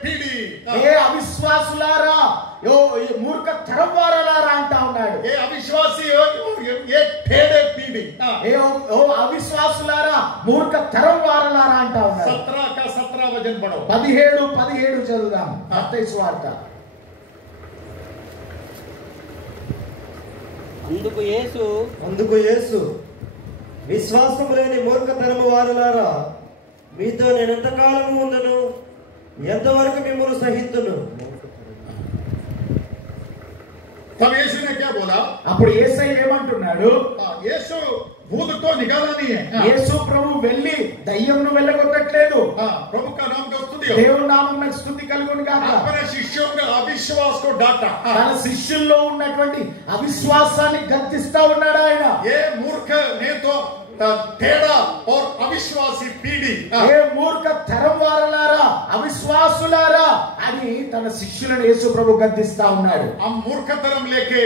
पीढ़ी, ఏ అవిశ్వాసులారా, ఈ మూర్ఖ తరం వారలారా అంటా ఉన్నాడు. ये अविश्वासी, ये टेढ़े पीढ़ी। ఓ అవిశ్వాసులారా, మూర్ఖ తరం వారలారా అంటా ఉన్నాడు. 17 का 17 वचन पढ़ो। 17 చదువుదాం. మత్తయి సువార్త. అందుకు యేసు విశ్వాసం లేని మూర్ఖతరము వారులారా, మీతో నేను ఎంతకాలము ఉందును, ఎంతవరకు మిమ్మల్ని సహింతును. तब यीशु ने क्या बोला? అప్పుడు యేసయ్య ఏమంటున్నాడు? यीशु भूत को निकाला नहीं है, యేసు ప్రభు వెళ్ళి దయ్యంను వెళ్ళగొట్టట్లేదు. प्रभु का नाम का स्तुति हो। దేవుని నామమున స్తుతి కలుగును గాక. अपने शिष्यों के अविश्वास को डांटा। తన శిష్యుల్లో ఉన్నటువంటి అవిశ్వాసాన్ని గద్దిస్తా ఉన్నాడు ఆయన. ये मूर्ख ने तो टेढ़ा और अविश्वासी पीढ़ी, ఏ మూర్ఖ తరం వారలారా, అవిశ్వాసులారా అని తన శిష్యులను యేసు ప్రభు గద్దిస్తా ఉన్నాడు. हम मूर्ख तरम लेके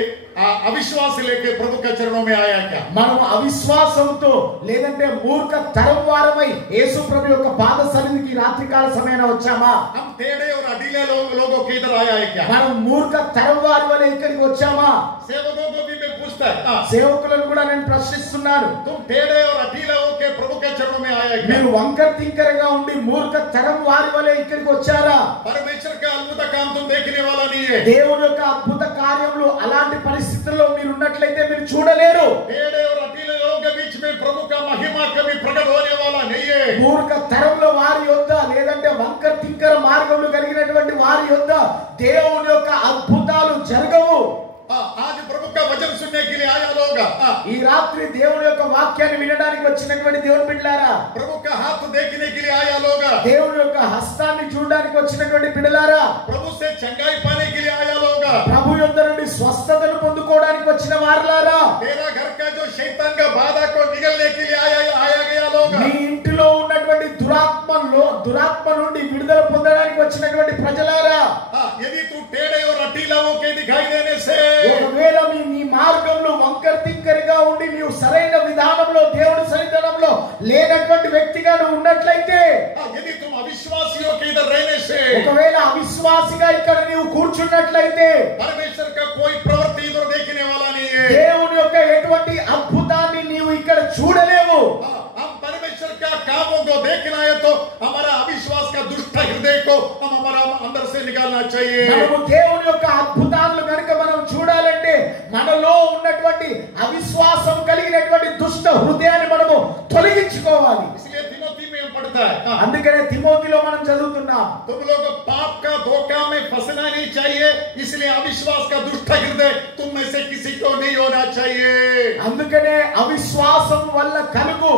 अविश्वास लेके प्रभु के चरणों में आया क्या? మనం అవిశ్వాసంతో లేదంటే మూర్ఖ తరం వారమై యేసు ప్రభు యొక్క పాద సన్నిధికి రాత్రికాల సమయాన వచ్చామా? हम टेढ़े और अडीले लोगों के इधर आया है क्या? మనం మూర్ఖ తరం వారి వలె ఇక్కడికి వచ్చామా? सेवकों को भी मैं पूछता है, సేవకులను కూడా నేను ప్రశ్నిస్తున్నాను. तुम टेढ़े और अडीले होके प्रभु के चरणों में आया है क्या? మీరు వంకర తింకరగా ఉండి మూర్ఖ తరం వారి వలె ఇక్కడికి వచ్చారా? परमेश्वर का अद्भुत काम तुम देखने वाला नहीं है। దేవుని యొక్క అద్భుత కార్యములు అలాంటి పరిస్థితుల్లో మీరు ఉన్నట్లయితే మీరు చూడలేరు. टेढ़े और अडीले लोगों के बीच में प्रभु का महिमा कभी प्रकट होने वाला नहीं है। మూర్ఖ తరంలో వారి యొద్ద లేదంటే వంకర తింకర మార్గములు కలిగినటువంటి వారి యొద్ద దేవుని యొక్క అద్భుతాలు జరగవు. आज प्रभु का वचन सुनने के लिए आया लोग, ఈ రాత్రి దేవుని యొక్క వాక్యాన్ని వినడానికి వచ్చినటువంటి దేవుని బిడ్డలారా, प्रभु का हाथ देखने के लिए आया लोग, దేవుని యొక్క హస్తాన్ని చూడడానికి వచ్చినటువంటి బిడ్డలారా, प्रभु से चंगाई पाने के लिए आया लोग, ప్రభు యొద్ద నుండి స్వస్థతను పొందుకోవడానికి వచ్చిన వారలారా, तेरा घर का जो शैतान का बाधा को निगलने के लिए आया गया लोग, మీ ఇంటిలో ఉన్నటువంటి దురాత్మ నుండి విడుదల పొందడానికి వచ్చినటువంటి ప్రజలారా, यदि तू टेढ़े और अटीला होके दिखाई देने से, ఒకవేళ నీ మార్గంలో వంకర తింకరగా ఉండి నీవు సరైన విధానంలో దేవుని సన్నిధానంలో లేనటువంటి వ్యక్తిగా నువ్వు ఉన్నట్లయితే, यदि तुम अविश्वासियों के इधर रहने से, ఒకవేళ అవిశ్వాసిగా ఇక్కడ నీవు కూర్చున్నట్లయితే, परमेश्वर का कोई प्रवृत्ति इधर देखने वाला नहीं है। దేవుని యొక్క ఎటువంటి అద్భుతాన్ని నీవు ఇక్కడ చూడలేవు. हम परमेश्वर का कामों को देखना है तो हमारा अविश्वास का दुष्ट हृदय को हम हमारा अंदर से निकालना चाहिए। మనము దేవుని యొక్క అద్భుతాలను కనుక మనం చూడాలంటే మనలో ఉన్నటువంటి అవిశ్వాసం కలిగినటువంటి దుష్ట హృదయాన్ని మనము తొలగించుకోవాలి. इसलिए तिमोथी में पढ़ता है, అందుకనే తిమోతిలో మనం చదువుతున్నాం, तुम लोग पाप का धोखा में फंसना नहीं चाहिए, इसलिए अविश्वास का दुष्ट हृदय तुम में से किसी को नहीं होना चाहिए। అందుకనే అవిశ్వాసం వల్ల కలుగు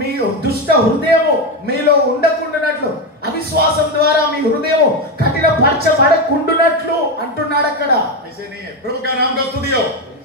మీ దుష్ట హృదయము మీలో ఉండకుండానట్లు, అవిశ్వాసం ద్వారా మీ హృదయం కఠినపరచబడకుండునట్లు అంటున్నాడు అక్కడ. ऐसे नहीं है, प्रभु का नाम का स्तुति हो।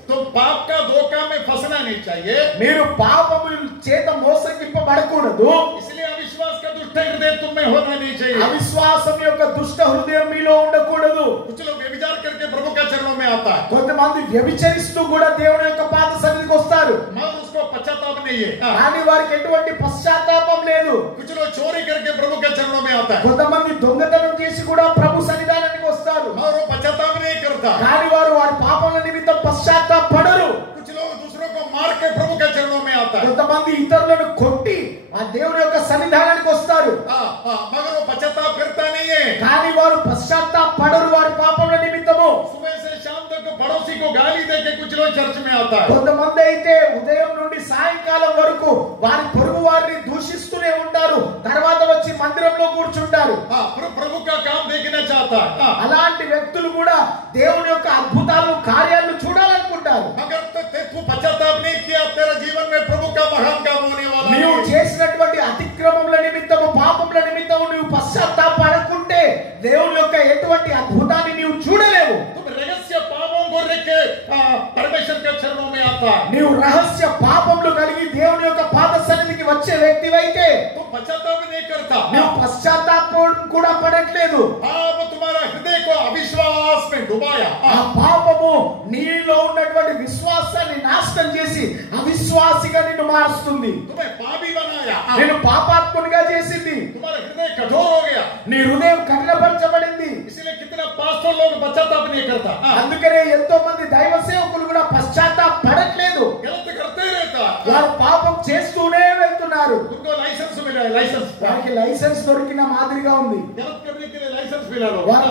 तो पाप का धोखा में फंसना नहीं चाहिए, మీరు పాపము చేత మోసగింపబడకూడదు. इसलिए अविश्वास का दुष्ट हृदय तुम में होना नहीं चाहिए। అవిశ్వాసం యొక్క దుష్ట హృదయం మీలో ఉండకూడదు. कुछ लोग व्यभिचार करके प्रभु के चरणों में आता है, కొంతమంది వ్యభిచరిస్తూ కూడా దేవుని యొక్క పాద సన్నిధికి వస్తారు, मगर उसको पश्चाताप नहीं है। కానీ వారికి ఎటువంటి పశ్చాత్తాపం లేదు. कुछ लोग चोरी करके प्रभु के चरणों में आता है, కొంతమంది దొంగతనం చేసి కూడా ప్రభు సన్నిధానానికి వస్తారు, और वो पश्चाताप नहीं करता। కానీ వారు వారి పాపముల నిమిత్తం పశ్చాత్తాపడరు. कुछ लोग दूसरों को मार के प्रभु के चरणों में आता है, కొంతమంది ఇతరులను కొట్టి ఆ దేవుని యొక్క సన్నిధానానికి వస్తారు, मगर वो पश्चाताप करता नहीं है। కానీ వారు పశ్చాత్తాపడరు వారి పాపముల నిమిత్తము. सुबह से शाम భక్తులు కూడా దేవుని యొక్క అద్భుతాలు కార్యాలను చూడాలనుకుంటారు. मगर तू पश्चाताप नहीं किया, तेरा जीवन में प्रभु का महान काम होने वाला है. నీవు చేసినటువంటి అతిక్రమముల నిమిత్తము పాపముల నిమిత్తము నీవు పశ్చాత్తాపడకుంటే దేవుని యొక్క ఎటువంటి అద్భుతాన్ని నీవు చూడలేవు. तुम रहस्य पापों को रख के परमेश्वर के चरणों में आता है. నీవు రహస్య పాపములు కలిగి దేవుని యొక్క పాద సన్నిధికి వచ్చే వ్యక్తివైతే तुम पश्चाताप नहीं करता. నీవు పశ్చాత్తాపం కూడా పడట్లేదు. पाप तुम्हारा हृदय को अविश्वास में डुबाया. ఆ పాపము నీలో ఉన్నటువంటి విశ్వాసాన్ని నాశనం చేసి అవిశ్వాసిగా నిన్ను మారుస్తుంది. तुम्हें पापी बनाया. నేను పాపాత్మునిగా చేసింది. तुम्हारा हृदय कठोर हो गया. నీ హృదయం కఠినపరచబడింది. इसलिए कितना पास्टर लोग पश्चाताप नहीं करता. అందుకనే ఎంతో మంది దైవ సేవకులు కూడా పశ్చాత్తాపడట్లేదు. गलत करते रहता. వారు పాపం చేస్తూనే వెళ్తున్నారు. उनको लाइसेंस मिला है, लाइसेंस. వారికి లైసెన్స్ దొరికిన మాదిరిగా ఉంది. गलत करने के लिए लाइसेंस मिला लोग. వారు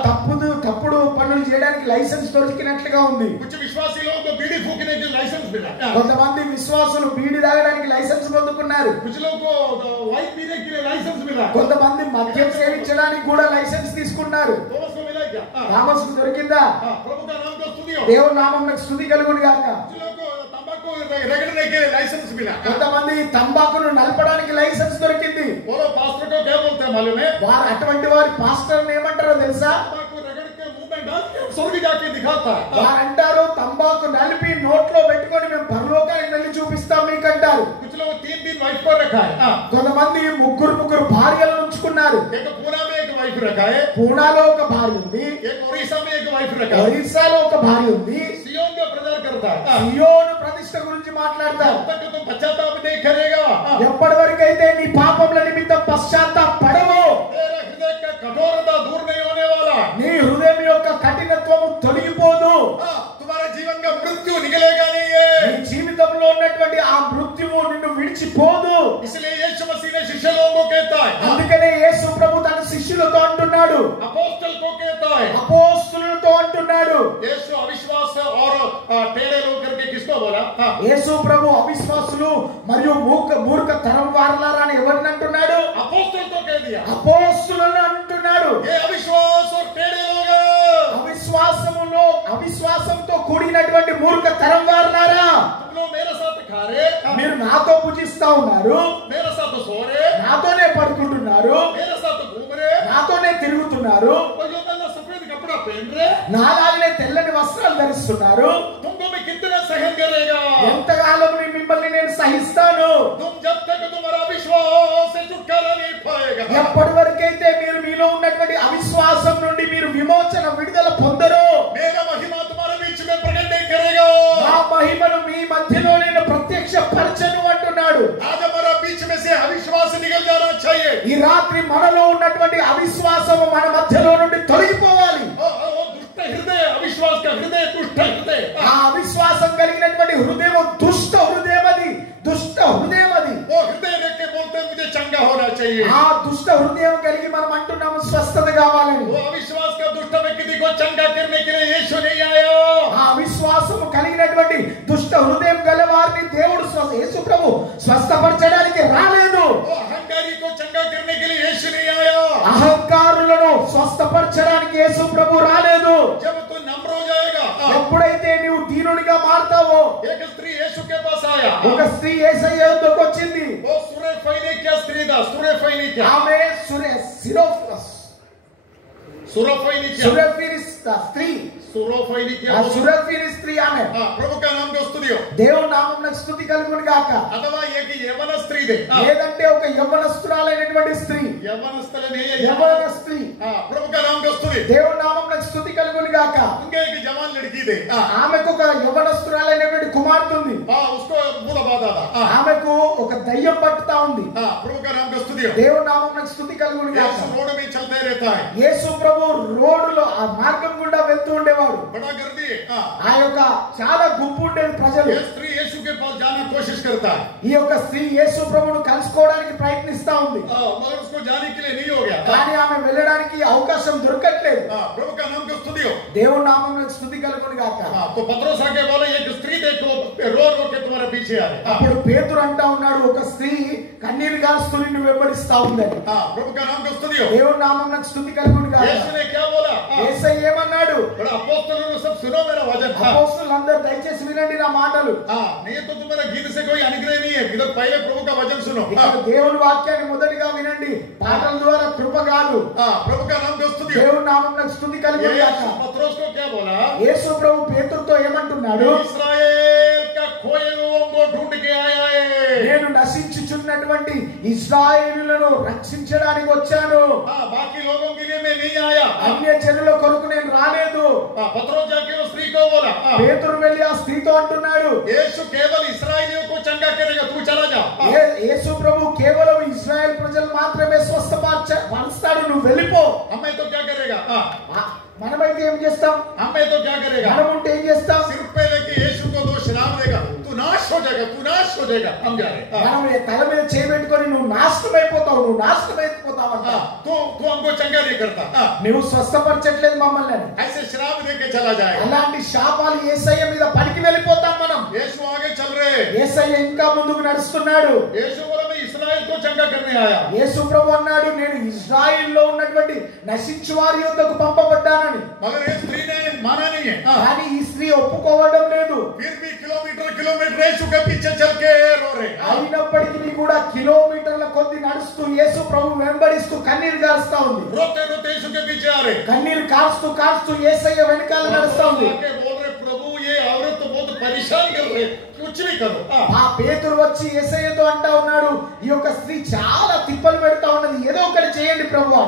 తప్పుడు పనులు చేయడానికి లైసెన్స్ దొరికినట్లుగా ఉంది. कुछ विश्वासी लोगों को बीड़ी फूकने के लिए लाइसेंस मिला. కొంతమంది విశ్వాసులు బీడి తాగడానికి లైసెన్స్ పొందుకున్నారు. कुछ लोगों को वाइन पीने के लिए लाइसेंस मिला. కొంతమంది మద్యం సేవించడానికి కూడా లైసెన్స్ తీసుకున్నారు. थॉमस को मिला क्या? థామస్ కు దొరికిందా? प्रभु का नाम को स्तुति हो. దేవుని నామమునకు స్తుతి కలుగును గాక. कुछ लोगों को तंबाकू रगड़ने के लिए लाइसेंस मिला. కొంతమంది తంబాకును నలపడానికి లైసెన్స్ దొరికింది. बोलो पास्टर को क्या बोलते हैं मालूम है? వారు అటువంటి వారి పాస్టర్ని ఏమంటారో తెలుసా? तंबाकू रगड़ के मुंह में डाल के स्वर्ग जाके दिखाता है. వారు అంటారు తంబాకు నలిపి నోట్లో పెట్టుకొని మేము పరలోకానికి వెళ్ళి చూపిస్తాం మీకు అంటారు. कुछ लोग 3 वाइफ को रखा है. కొంతమంది ముగ్గురు భార్యలను ఉంచుకున్నారు. एक पूना में एक वाइफ रखा है. పూనాలో ఒక భార్య ఉంది. एक ओडिशा में एक वाइफ रखा है. ఒరిస్సాలో ఒక భార్య ఉంది. सियोन का प्रचार करता है. సియోను ప్రతిష్ఠ గురించి మాట్లాడతారు. जब तक तुम पश्चाताप नहीं करेगा, ఎప్పటి వరకు అయితే నీ పాపముల నిమిత్తం పశ్చాత్తాపడవో तेरा हृदय का कठोरता दूर नहीं होने वाला. నీ హృదయం యొక్క కఠినత్వము తొలగిపోదు. तुम्हारा जीवन का मृत्यु निकलेगा नहीं है. నీ జీవితంలో ఉన్నటువంటి ఆ మృత్యువు నిన్ను విడిచిపోదు. इसलिए यीशु मसीह ने शिष्य लोगों को कहता है, అందుకనే యేసు ప్రభు తన శిష్యులతో అంటున్నాడు, अपोस्टल को कहता है. అపోస్తలులతో అంటున్నాడు. यीशु अविश्वास और टेढ़े लोग करके किसको बोला? యేసు ప్రభు అవిశ్వాసులు మరియు మూర్ఖ తరం వారలారా అని ఎవరిని అంటున్నాడు? अपोस्टल को कह दिया. అపోస్తలులను అంటున్నాడు. ये अविश्वास और टेढ़े लोग అవిశ్వాసంతో కూడినటువంటి మూర్ఖ తరం వారలారా, तुम लोग मेरे साथ खा रहे, మీరు నాతో భుజిస్తా ఉన్నారు, मेरे साथ सो रहे, నాతోనే పడుకుంటున్నారు, मेरे साथ घूम रहे, నాతోనే తిరుగుతున్నారు, और जो तल्ला सफेद कपड़ा पहन रहे, నాలాగనే తెల్లని వస్త్రాలు ధరిస్తున్నారు. तुमको मैं कितना सहन करेगा? ఎంతకాలం మిమ్మల్ని నేను సహిస్తాను? तुम जब तक तुम्हारा विश्वास से छुटकारा नहीं पाएगा, ఎప్పటి వరకైతే మీరు మీలో ఉన్నటువంటి అవిశ్వాసం నుండి మీరు విమోచన విడుదల పొందరు, मेरा महिमा तुम्हारे बीच में प्रकट नहीं करेगा. నా మహిమను మీ మధ్యలో నేను ప్రత్యక్షపరచను అంటున్నాడు. आज हमारा बीच में से अविश्वास निकल जाना चाहिए. ఈ రాత్రి మనలో ఉన్నటువంటి అవిశ్వాసము మన మధ్యలో నుండి తొలగిపోవాలి. दुष्ट हृदय, अविश्वास का हृदय, दुष्ट हृदय, ఆ అవిశ్వాసం కలిగినటువంటి హృదయం దుష్ట హృదయం అది, దుష్ట హృదయం అది. वो हृदय देख के बोलते हैं मुझे चंगा होना चाहिए. ఆ దుష్ట హృదయం కలిగి మనం అంటున్నాము స్వస్థత కావాలని. वो अविश्वास का दुष्ट व्यक्ति को चंगा करने के लिए यीशु नहीं आया. ఆ అవిశ్వాసము కలిగినటువంటి దుష్ట హృదయం గల వారిని దేవుడు యేసు ప్రభు స్వస్థపరచడానికి రాలేదు. वो अहंकारी को चंगा करने के लिए यीशु नहीं आया. అహంకారులను స్వస్థపరచడానికి యేసు ప్రభు రాలేదు. जब तू नम्र हो जाएगा, ఎప్పుడైతే నీవు దీనునిగా మారతావో, एक स्त्री यीशु के पास आया. ఒక స్త్రీ యేసయ్య వద్దకు వచ్చింది. वो सुरेफैनी क्या स्त्री था? सुरेफैनी क्या? ఆమె सुरेफैनी क्या? సురఫీనిస్ స్త్రీ, सुरेफैनी क्या? ఆ సురఫీని స్త్రీ ఆమె. प्रभु का नाम को स्तुति हो. దేవుని నామమునకు స్తుతి కలుగును గాక. अथवा ये कि यवन स्त्री दे, లేదంటే ఒక యవ్వనస్తురాలైనటువంటి స్త్రీ, यवन स्त्री नहीं है, యవ్వన స్త్రీ. प्रभु का नाम को स्तुति. దేవుని నామమునకు స్తుతి కలుగును గాక. उनके एक जवान लड़की दे, ఆమెకు ఒక యవ్వనస్తురాలైనటువంటి కుమార్తె ఉంది. उसको भूत बाधा था. ఆమెకు ఒక దయ్యం పట్టుతా ఉంది. प्रभु का नाम को स्तुति हो. దేవుని నామమునకు స్తుతి కలుగును గాక. यीशु रोड में चलते रहता है, యేసు ప్రభు రోడ్డులో ఆ మార్గం గుండా వెళ్తూ ఉండేవాడు. बड़ा गर्दी है. ఆ యొక్క చాలా గుంపు ఉండేది ప్రజలు. ये स्त्री यीशु के पास जाना कोशिश करता है, ఈ యొక్క స్త్రీ యేసు ప్రభువును కలుసుకోవడానికి ప్రయత్నిస్తా ఉంది. मगर उसको जाने के लिए नहीं हो गया. కానీ ఆమె వెళ్ళడానికి అవకాశం దొరకట్లేదు. प्रभु का नाम को स्तुति हो. దేవుని నామమునకు స్తుతి కలుగును గాక. तो पत्रोस आके बोला एक स्त्री देखो रो रो के तुम्हारे पीछे आ रही. అప్పుడు పేతురు అంటా ఉన్నాడు, ఒక స్త్రీ కన్నీరు కారుస్తూ నిన్ను వెంబడిస్తా ఉందని. प्रभु का नाम को स्तुति हो. దేవుని నామమునకు స్తుతి కలుగును గాక. यीशु ने क्या बोला? యేసయ్య ఏమన్నాడు? बड़ा अपोस्तलों सब सुनो मेरा वचन। అపోస్తలులందరూ దయచేసి వినండి నా మాటలు. नहीं तो तुम्हारा गीत से कोई अनुग्रह नहीं है, इधर पहले प्रभु का वचन सुनो। దేవుని వాక్యాన్ని మొదటిగా వినండి, పాటల ద్వారా కృప కాదు. प्रभु का नाम को स्तुति, దేవుని నామమునకు స్తుతి కలుగును గాక. पत्रोस को क्या बोला? యేసు ప్రభు పేతురుతో ఏమంటున్నాడు? इस्राएल का खोए हुओं को ढूंढ के आया है, నేను నశించుచున్నటువంటి ఇశ్రాయేలులను రక్షించడానికి వచ్చాను. बाकी लोगों के लिए मैं नहीं आया। అన్య జనుల కొరకు నేను రాలేదు. पत्रोस जाके उस स्त्री को बोला, పేతురు వెళ్ళి ఆ స్త్రీతో అంటున్నాడు, यीशु केवल इस्राएलियों को चंगा करेगा, तू चला जा। యేసు ప్రభు కేవలం ఇశ్రాయేల్ ప్రజలు మాత్రమే స్వస్థపరుస్తాడు, నువ్వు వెళ్ళిపో. हमें तो क्या करेगा? మనమైతే ఏం చేస్తాం? हमें तो क्या करेगा? మనం ఉంటే ఏం చేస్తాం? सिर पे लेके यीशु को दो श्राप देगा, तू नाश हो जाएगा, तू नाश हो जाएगा। हम जा रहे हैं। మనం తల మీద చేయబెట్టుకొని నువ్వు నాశనం అయిపోతావు, నువ్వు నాశనం అయిపోతావు అంట. तू हमको चंगा नहीं करता, నువ్వు స్వస్థపరచట్లేదు మమ్మల్ని. ऐसे श्राप देके चला जाएगा। అలాంటి శాపాలు యేసయ్య మీద పడికి వెళ్ళిపోతాం మనం. यीशु आगे चल रहे, యేసయ్య ఇంకా ముందుకు నడుస్తున్నాడు. यीशु बोला मैं इस्राएल को चंगा करने आया। యేసు ప్రభు అన్నాడు, నేను ఇజ్రాయిల్లో ఉన్నటువంటి నశించు వారి యొద్దకు పంపబడ్డానని. मगर ये स्त्री ने माना नहीं है। కానీ ఈ స్త్రీ ఒప్పుకోవడం లేదు. फिर भी किलोमीटर किलोमीटर यीशु के पीछे चल के रो रहे। అయినప్పటికీ కూడా కిలోమీటర్ల కొద్ది నడుస్తూ యేసు ప్రభు వెంబడిస్తూ కన్నీరు కారుస్తా ఉంది. रोते रोते यीशु के पीछे आ रहे। కన్నీరు కారుస్తూ కారుస్తూ యేసయ్య వెనకాల నడుస్తా ఉంది. आके बोल रहे, प्रभु ये औरत तो बहुत परेशान कर रहे, कुछ भी करो। ఆ పేతురు వచ్చి యేసయ్యతో అంటా ఉన్నాడు, ఈ యొక్క స్త్రీ చాలా తిప్పలు పెడతా ఉన్నది, ఏదో ఒకటి చేయండి ప్రభువా.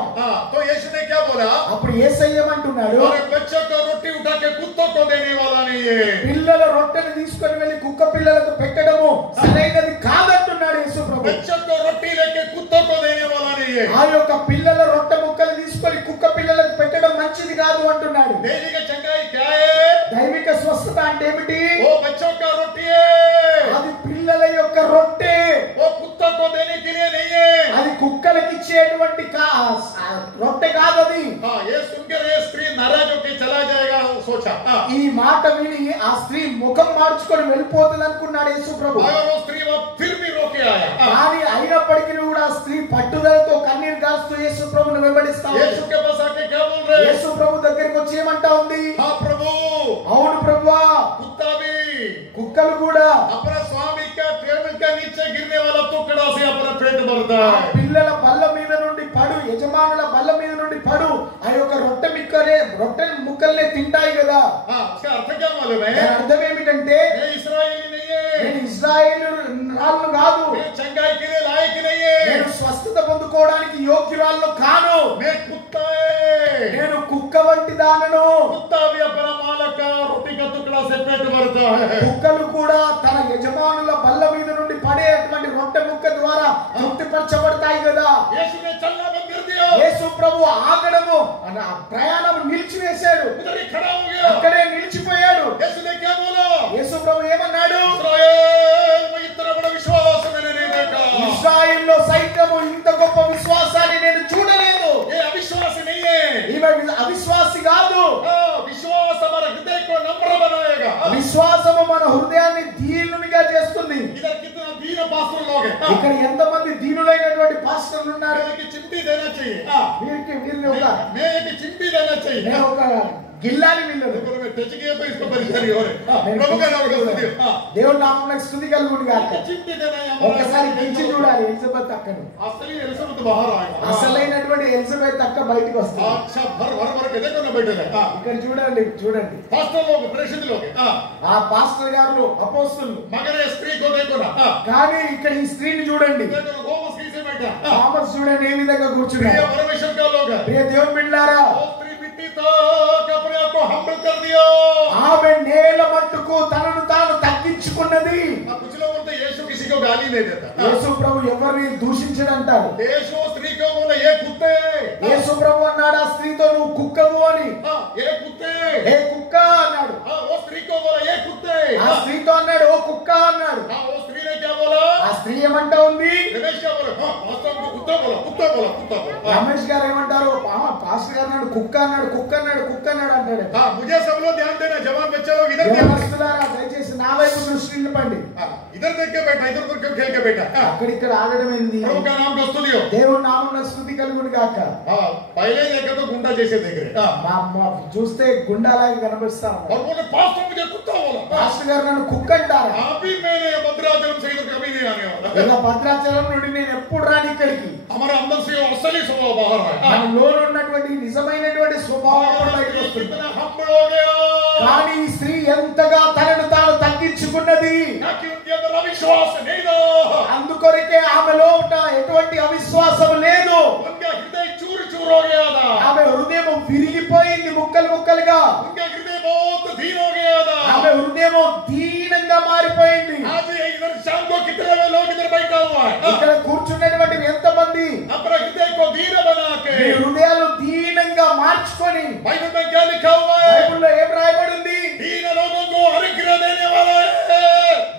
तो यीशु ने क्या बोला? అప్పుడు యేసయ్య ఏమంటున్నాడు, अरे बच्चों को रोटी उठा के कुत्तों को देने वाला नहीं है। పిల్లల రొట్టెలు తీసుకొని వెళ్ళి కుక్క పిల్లలకు పెట్టడము సరైనది కాదంటున్నాడు యేసు ప్రభు. बच्चों को रोटी लेके कुत्तों को देने वाला नहीं है। ఆ యొక్క పిల్లల రొట్టె ముక్కలు తీసుకొని కుక్క పిల్లలకు పెట్టడం మంచిది కాదు అంటున్నాడు. देवी का चंगाई क्या है? దైవిక స్వస్థత అంటే ఏమిటి? वो बच्चों का रोटी है, అది పిల్లల యొక్క రొట్టె, वो कुत्तों को देने के लिए नहीं है। అది కుక్కలకి ఇచ్చేటువంటి రొట్టె కాదు అది. ये सुनकर ये स्त्री नाराज होकर चला जाएगा सोचा। ఈ మాట విని ఆ స్త్రీ ముఖం మార్చుకొని వెళ్ళిపోతుంది అనుకున్నాడు యేసు ప్రభు. मगर वो स्त्री वो फिर भी रोके आया। కానీ అయినప్పటికీ కూడా ఆ స్త్రీ పట్టుదలతో కన్నీరు కారుస్తూ యేసు ప్రభువును వెంబడిస్తా ఉంది. यीशु के पास आके क्या बोल रहे? యేసు ప్రభు దగ్గరికి వచ్చి ఏమంటా ఉంది? हाँ प्रभु, అవును ప్రభువా, कुत्ता भी కుక్కలు కూడా अपना स्वामी का टेबल का नीचे गिरने वाला टुकड़ा से अपना पेट भरता है। పిల్లల బల్ల మీద నుండి పడు, యజమానుల బల్ల మీద నుండి పడు, ఆ యొక్క రొట్టె ముక్కల్నే తింటాయి కదా. उसका अर्थ क्या मालूम है? దాని అర్థం ఏమిటంటే, मैं इस्राएली नहीं है, నేను ఇశ్రాయేలు రాళ్ళను కాదు, मैं चंगाई के लिए लायक नहीं है, నేను స్వస్థత పొందుకోవడానికి యోగ్యురాలను కాను, मैं कुत्ता है। నేను కుక్క వంటి దానను. कुत्ता भी अपना मालक का रोटी का टुकड़ा से पेट भरता है। కుక్కలు కూడా తన యజమానుల బల్ల మీద నుండి పడేటువంటి రొట్టె ముక్క ద్వారా తృప్తిపరచబడతాయి కదా. यीशु ने चलना बंद कर दिया, యేసు ప్రభు ఆగడము ప్రయాణం నిలిచివేశాడు, उधर ही खड़ा हो गया। అక్కడే నిలిచిపోయాడు. यीशु ने क्या बोला? యేసు ప్రభు ఏమన్నాడు? इस्राएल में इतना बड़ा विश्वास मैंने नहीं देखा। ఇశ్రాయేలులో సైతము ఇంత గొప్ప విశ్వాసాన్ని నేను చూడలేదు. ये अविश्वास नहीं है, ఈమె అవిశ్వాసి కాదు. विश्वास हमारे हृदय को नम्र बनाएगा। విశ్వాసము మన హృదయాన్ని దీనునిగా చేస్తుంది. इधर कितना दीन पास्टर लोग हैं। ఇక్కడ ఎంతమంది దీనులైనటువంటి పాస్టర్లు ఉన్నారు. मैं एक चिमटी देना चाहिए। వీరిని ఒక मैं एक चिमटी देना चाहिए। నేను ఒక గిల్లాని వీళ్ళను. देखो मैं टच किया तो इसको परेशानी हो रही है। प्रभु का नाम का स्तुति। దేవుని నామమునకు స్తుతి కలుగును గాక. चिमटी देना है ఒకసారి हमारा। గిల్చి చూడాలి ఎలిజబెత్ అక్కను. असली एलिजाबेथ बाहर आएगा। అసలైనటువంటి ఎలిజబెత్ అక్క బయటకు వస్తుంది. अच्छा भर भर भर के देखो ना बैठे हैं। ఇక్కడ చూడండి చూడండి, पास्टर लोग प्रेषित लोग हैं। ఆ పాస్టర్ గారు అపోస్తులు. मगर ये स्त्री को देखो ना। కానీ ఇక్కడ ఈ స్త్రీని చూడండి, देखो ना, वो मस्ती से बैठा। థామస్ చూడండి ఏ విధంగా प्रिय కూర్చున్నాడు. परमेश्वर का लोग है। ప్రియ దేవుని బిడ్డలారా, वो स्त्री मिट्टी तक अपने आप को हम्बल कर दिया। ఆమె నేల మట్టుకు తనను తాను తగ్గించుకున్నది. कुछ लोग बोलते यीशु किसी को गाली नहीं देता। యేసు ప్రభు ఎవరిని దూషించడంటారు. यीशु स्त्री को बोले ये कुत्ते। యేసు ప్రభు అన్నాడు ఆ స్త్రీతో, నువ్వు కుక్కవు అని. ये कुत्ते। ఏ కుక్క అన్నాడు. वो स्त्री को बोला ये कुत्ते। ఆ స్త్రీతో అన్నాడు, ఓ కుక్క అన్నాడు. वो स्त्री ने क्या बोला? ఆ స్త్రీ ఏమంటా ఉంది? रमेश क्या बोला? वास्तव में कुत्ता बोला, कुत्ता बोला, कुत्ता बोला। రమేష్ గారు ఏమంటారు? పాస్టర్ గారు అన్నాడు కుక్క అన్నాడు, కుక్క అన్నాడు, కుక్క అన్నాడు అంటాడు. मुझे सब लोग ध्यान देना, जवान बच्चे लोग इधर ध्यान। దయచేసి నా వైపు దృష్టి నిలపండి. इधर देख के बैठो। बैठा, इधर उधर खेल के बैठा। అక్కడిక్కడ ఆగడం ఏంది? प्रभु का नाम का स्तुति हो। దేవుని నామమున స్తుతి కలుగును గాక. पहले देखे तो गुंडा जैसे देख रहे, చూస్తే గుండాలాగా కనిపిస్తాం. और बोले पास्टर मुझे कुत्ता बोला, పాస్టర్ గారు నన్ను కుక్క అంటారు. अभी मैंने भद्राचलम से इधर कभी नहीं आने वाला। ఇలా భద్రాచలం నుండి నేను ఎప్పుడు రాని ఇక్కడికి. हमारा अंदर से असली स्वभाव बाहर है, మనలో ఉన్నటువంటి నిజమైనటువంటి స్వభావం బయటకు వస్తుంది. कितना हम्बल हो गया। కానీ ఈ స్త్రీ ఎంతగా తనను తాను తగ్గించుకున్నది. ताकि उनके अंदर अविश्वास नहीं था, అందుకొరకే ఆమెలో ఎటువంటి అవిశ్వాసం లేదు. उनका हृदय चूर चूर हो गया था, ఆమె హృదయం విరిగిపోయింది ముక్కలు ముక్కలుగా. उनका हृदय बहुत दीन हो गया था। ఆమె హృదయం దీనంగా మారిపోయింది. आज इधर शाम को कितने लोग इधर बैठा हुआ है, ఇక్కడ కూర్చున్నటువంటి ఎంతమంది अपना हृदय को दीन बना के, మీ హృదయాలు దీనంగా మార్చుకొని. बाइबल में क्या लिखा हुआ है? బైబిల్లో ఏం రాయబడి ఉంది? दीन लोगों को अनुग्रह देने वाला है,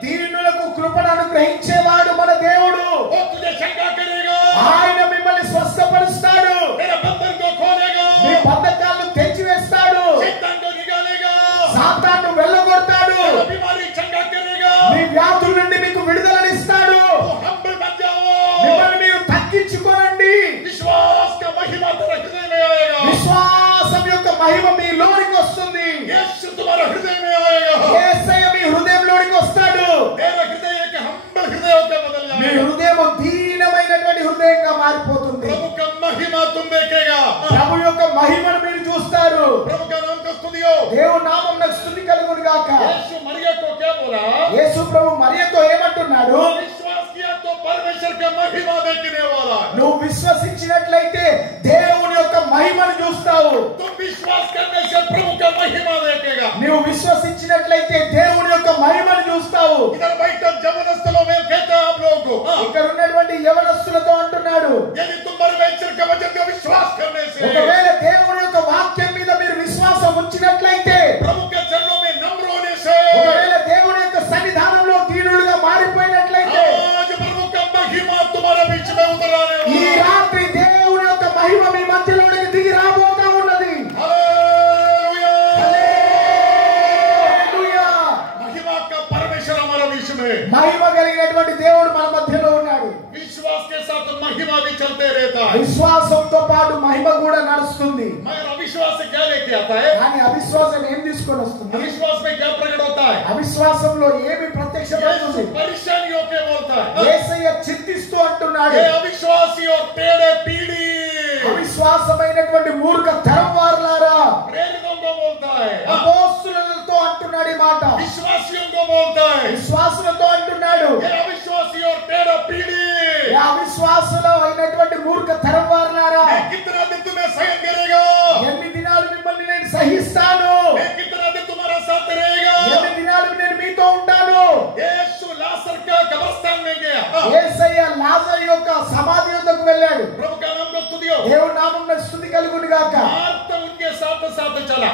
దీనులకు కృపను అనుగ్రహించేవాడు మన దేవుడు. वो तुझे शंका करेगा, ఆయన మిమ్మల్ని స్వస్థపరుస్తాడు. तेरा बंधन को खोलेगा, మీ బంధకాలను తెంచివేస్తాడు. शैतान को निकालेगा, సాతాను వెళ్ళగొడతాడు. तेरा बीमारी शंका करेगा। మీ వ్యాధుల నుండి మీకు విడుదలనిస్తాడు. वो हम्बल बन जाओ, మిమ్మల్ని మీరు తగ్గించుకోనండి. विश्वास का महिमा तेरा हृदय में आएगा, విశ్వాసం యొక్క మహిమ మీ లోనికి వస్తుంది. यीशु तुम्हारा हृदय में आएगा, యేసయ్య మీ హృదయంలోనికి వస్తాడు. तेरा हृदय एक हम्बल हृदय होकर बदल మీ जाएगा। హృదయం దీనమైనటువంటి హృదయంగా మారిపోతుంది. प्रभु का महिमा तुम देखेगा, ప్రభు యొక్క మహిమను మీరు చూస్తారు. प्रभु का नाम का स्तुति हो। దేవుని నామమున స్తుతి కలుగును గాక. यीशु मरियम को क्या बोला? యేసు ప్రభు మరియతో ఏమంటున్నాడు? विश्वास किया तो परमेश्वर का महिमा देखने वाला है। నువ్వు విశ్వసించినట్లయితే దేవుని యొక్క మహిమను చూస్తావు. तुम विश्वास करने से प्रभु का महिमा देखेगा। నువ్వు విశ్వసించినట్లయితే దేవుని యొక్క మహిమను చూస్తావు. इधर बैठे जबरदस्तों में कहता है आप लोगों को, ఇక్కడ ఉన్నటువంటి యవనస్తులతో అంటున్నాడు, यदि तुम परमेश्वर का वचन का विश्वास करने से, ఒకవేళ దేవుని యొక్క వాక్యం మీద మీరు విశ్వాసం ఉంచినట్లయితే, प्रभु के चरणों में नम्र होने से, ఒకవేళ దేవుని యొక్క సన్నిధానంలో దీనులుగా మారిపోయినట్లయితే, आज प्रभु का महिमा तुम्हारे बीच में उतर आने ఈ वाला है। రాత్రి దేవుని యొక్క మహిమ మీ మధ్యలోనికి దిగి రాబోతా ఉన్నది. हालेलुया। హల్లెలూయా. महिमा का परमेश्वर हमारे बीच में, మహిమ కలిగినటువంటి దేవుడు మన మధ్యలో ఉన్నాడు. विश्वास के साथ महिमा भी चलते रहता है। విశ్వాసంతో పాటు మహిమ కూడా నడుస్తుంది. मगर अविश्वास से क्या लेके आता है? కానీ అవిశ్వాసం ఏం తీసుకొని వస్తుంది? अविश्वास में क्या प्रकट होता है? అవిశ్వాసంలో ఏమి ప్రత్యక్షమవుతుంది? यीशु परेशानी होके बोलता है, యేసయ్య చింతిస్తూ అంటున్నాడు, ये अविश्वासी और टेढ़े पीढ़ी అవిశ్వాసమైనటువంటి మూర్ఖ తరం వారులారా. प्रेरितों को बोलता है, అపోస్తులతో అంటున్నాడు ఈ మాట. विश्वासियों को बोलता है, విశ్వాసులతో అంటున్నాడు, ये अविश्वासी और टेढ़ा पीढ़ी ఏ అవిశ్వాసులో అయినటువంటి మూర్ఖ తరం వారులారా. मैं कितना दिन तुम्हें सहन करेगा? ఎన్ని దినాలు మిమ్మల్ని నేను సహిస్తాను? मैं कितना दिन तुम्हारा साथ रहेगा? ఎన్ని దినాలు నేను మీతో ఉంటాను? यीशु लाजर का कब्रिस्तान में गया, యేసయ్య లాజరు యొక్క సమాధి వద్దకు వెళ్ళాడు. प्रभु का नाम को स्तुति हो। దేవుని నామమున స్తుతి కలుగును గాక. मार्था उनके साथ साथ चला,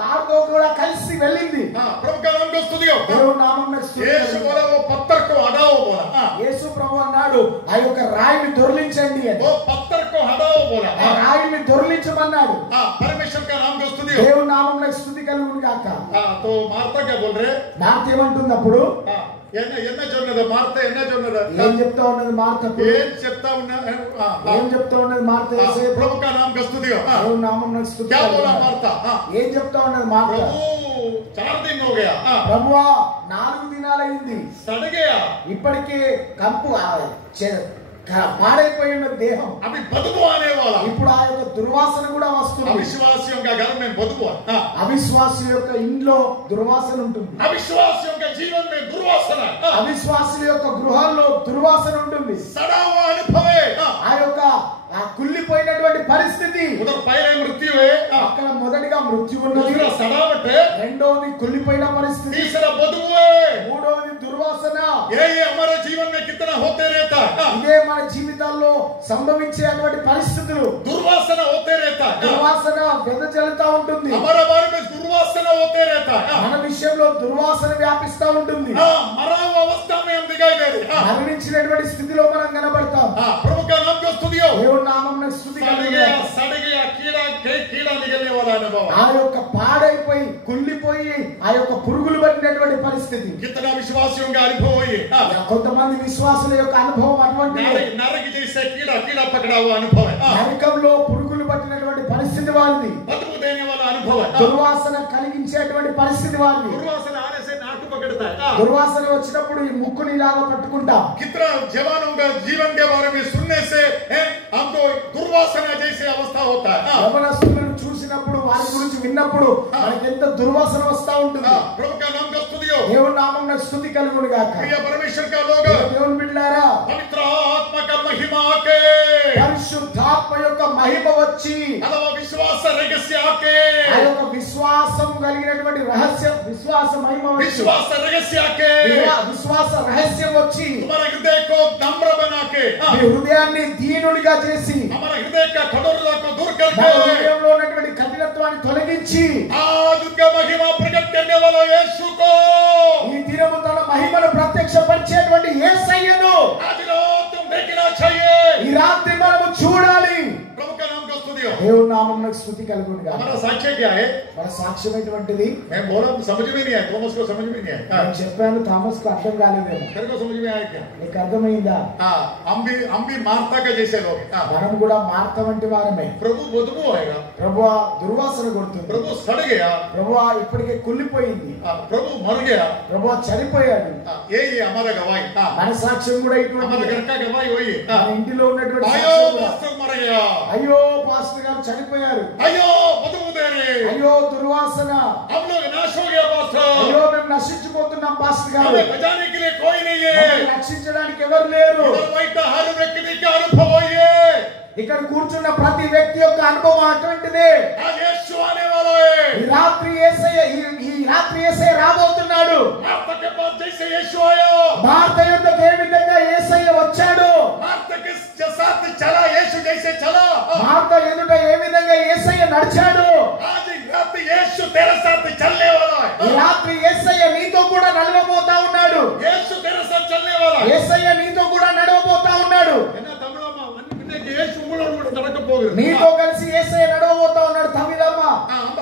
మార్తో కూడా కలిసి వెళ్ళింది. प्रभु का नाम को स्तुति हो। దేవుని నామమున స్తుతి यीशु కలుగును. बोला वो पत्थर को हटाओ, बोला యేసు ప్రభు అన్నాడు, ఆ యొక్క రాయిని దొర్లించండి అని. वो पत्थर को हटाओ बोला। ఆ రాయిని దొర్లించమన్నాడు. परमेश्वर का नाम को स्तुति हो। దేవుని నామమున స్తుతి కలుగును గాక. तो मार्था क्या बोल रहे? మార్త ఏమంటుంది అప్పుడు? ఎన్న చూడలేదు మార్త, ఎన్న చూడలేదు, ఏం చెప్తా ఉన్నది మార్త అప్పుడు? ఏం చెప్తా ఉన్నా? ఏం చెప్తా ఉన్నది మార్త? యేసయ్య प्रभु का नाम का स्तुति हो। దేవుని నామమున స్తుతి क्या बोला కలుగును గాక. मार्ता? ఏం చెప్తా ఉన్నది మార్త? प्रभु 4 दिन हो गया, ప్రభువా 4 దినాలైంది, सड़ गया, ఇప్పటికే కంపు పాడైపోయి ఉన్న దేహం, अभी बदबू आने वाला। ఇప్పుడు ఆ యొక్క దుర్వాసన కూడా వస్తుంది. अविश्वासियों का घर में बदबू है, అవిశ్వాసుల యొక్క ఇంట్లో దుర్వాసన ఉంటుంది. अविश्वासियों के जीवन में दुर्वासना, అవిశ్వాసుల యొక్క గృహాల్లో దుర్వాసన ఉంటుంది. सड़ा हुआ अनुभव है, ఆ యొక్క ఆ కుళ్ళిపోయినటువంటి పరిస్థితి. उधर पहले मृत्यु है, అక్కడ మొదటిగా మృత్యు ఉన్నది, दूसरा सड़ावट है, రెండవది కుళ్ళిపోయిన పరిస్థితి, तीसरा बदबू है। మూడవది దుర్వాసన. ये हमारे जीवन में कितना होते रहता है, ఇదే మన జీవితాల్లో సంభవించేటువంటి పరిస్థితులు. दुर्वासना होते रहता है, దుర్వాసన వెదజల్లుతా ఉంటుంది. हमारे बारे में दुर्वासना होते रहता है, మన విషయంలో దుర్వాసన వ్యాపిస్తా ఉంటుంది. मरा हुआ अवस्था में हम दिखाई दे रहे हैं। మరణించినటువంటి స్థితిలో మనం కనబడతాం. प्रभु का नाम को स्तुति हो। దేవుని నామమున స్తుతి కలుగును గాక. सड़ गया कीड़ा निकलने वाला अनुभव। ఆ యొక్క పాడైపోయి కుళ్ళిపోయి అయిపోయి ఆ యొక్క పురుగులు పట్టినటువంటి పరిస్థితి. कितना विश्वासियों का अनुभव है ये? కొంతమంది విశ్వాసుల యొక్క అనుభవం అటువంటి नरक जैसे कीड़ा पकड़ा हुआ अनुभव है, నరకంలో పురుగులు పట్టినటువంటి పరిస్థితి వారిది. बदबू देने वाला अनुभव है, దుర్వాసన కలిగించేటువంటి పరిస్థితి వారిది. दुर्वासन आने से नाक पकड़ता है। దుర్వాసన వచ్చినప్పుడు ఈ ముక్కుని ఇలాగా పట్టుకుంటాం. कितना जवानों का जीवन के बारे में सुनने से हमको दुर्वासना जैसे अवस्था होता है। యవనస్తులను చూసినప్పుడు వారి గురించి విన్నప్పుడు మనకి ఎంత దుర్వాసన వస్తా ఉంటుంది. प्रभु का नाम का स्तुति हो, దేవుని నామమున స్తుతి కలుగును గాక. प्रिय परमेश्वर का लोग, దేవుని బిడ్డలారా, पवित्र आत्मा का महिमा के, పరిశుద్ధాత్మ యొక్క మహిమ వచ్చి अथवा विश्वास रहस्य के, ఆ యొక్క విశ్వాసం కలిగినటువంటి రహస్యం విశ్వాస మహిమ వచ్చి विश्वास रहस्य के, విశ్వాస రహస్యం వచ్చి हमारा हृदय को नम्र बना के, మీ హృదయాన్ని దీనునిగా చేసి हमारा हृदय का कठोरता को दूर మన करके హృదయంలో ఉన్నటువంటి కఠినత్వాన్ని తొలగించి आज उनका महिमा प्रकट करने वाला यीशु को ఈ దినము తన మహిమను ప్రత్యక్షపరిచేటువంటి యేసయ్యను आज रात तुम देखना चाहिए। ఈ రాత్రి మనము చూడాలి. प्रभु का नाम का स्तुति हो। దేవుని నామమునకు స్తుతి కలుగును గాక. हमारा साक्ष्य क्या है? మన సాక్ష్యమైనటువంటిది मैं बोला समझ में नहीं आया, थॉमस को समझ में नहीं आया। నేను చెప్పాను, థామస్ కు అర్థం కాలేదేమో. तेरे को समझ में आया क्या? నీకు అర్థమైందా? हाँ, हम भी मार्था के जैसे लोग हैं। మనం కూడా మార్త వంటి వారమే. प्रभु बदबू आएगा, ప్రభువా దుర్వాసన కొడుతుంది. प्रभु सड़ गया, ప్రభువా ఇప్పటికే కుళ్ళిపోయింది. प्रभु मर गया। ప్రభువా చనిపోయాడు. ये हमारा गवाही। మన సాక్ష్యం కూడా हमारे ఇటువంటి घर का गवाही वही है। మన ఇంటిలో ఉన్నటువంటి आयो సాక్ష్యం కూడా. पास्टर मर गया, అయ్యో పాస్టర్ గారు చనిపోయారు. आयो बदबू दे रहे, అయ్యో దుర్వాసన. हम लोग नाश हो गया पास्टर, అయ్యో మేము నశించిపోతున్నాం పాస్టర్ గారు. हमें बचाने के लिए कोई नहीं है। మమ్మల్ని రక్షించడానికి ఎవరు లేరు. इधर बैठा हर व्यक्ति का अनुभव ये, ఇక్కడ కూర్చున్న ప్రతి వ్యక్తి యొక్క అనుభవం అటువంటిదే. आज यीशु आने वाला है। ఈ రాత్రి యేసయ్య రాబోతున్నాడు. मार्था के पास जैसे यीशु आया, మార్త యొద్దకు ఏ విధంగా యేసయ్య వచ్చాడు, मार्था के साथ चला यीशु जैसे चला, మార్త ఎదుట ఏ విధంగా యేసయ్య నడిచాడు, आज रात यीशु तेरे साथ चलने वाला ఈ है। రాత్రి యేసయ్య నీతో కూడా నడవబోతా ఉన్నాడు. यीशु तेरे साथ चलने वाला है। యేసయ్య నీతో కూడా నడవబోతా ఉన్నాడు. என்ன தமிழம்மா இன்னைக்கு यीशु உங்களோட கூட நடக்க போகுது। నీతో కలిసి యేసయ్య నడవబోతా ఉన్నాడు. తమిళమ్మ,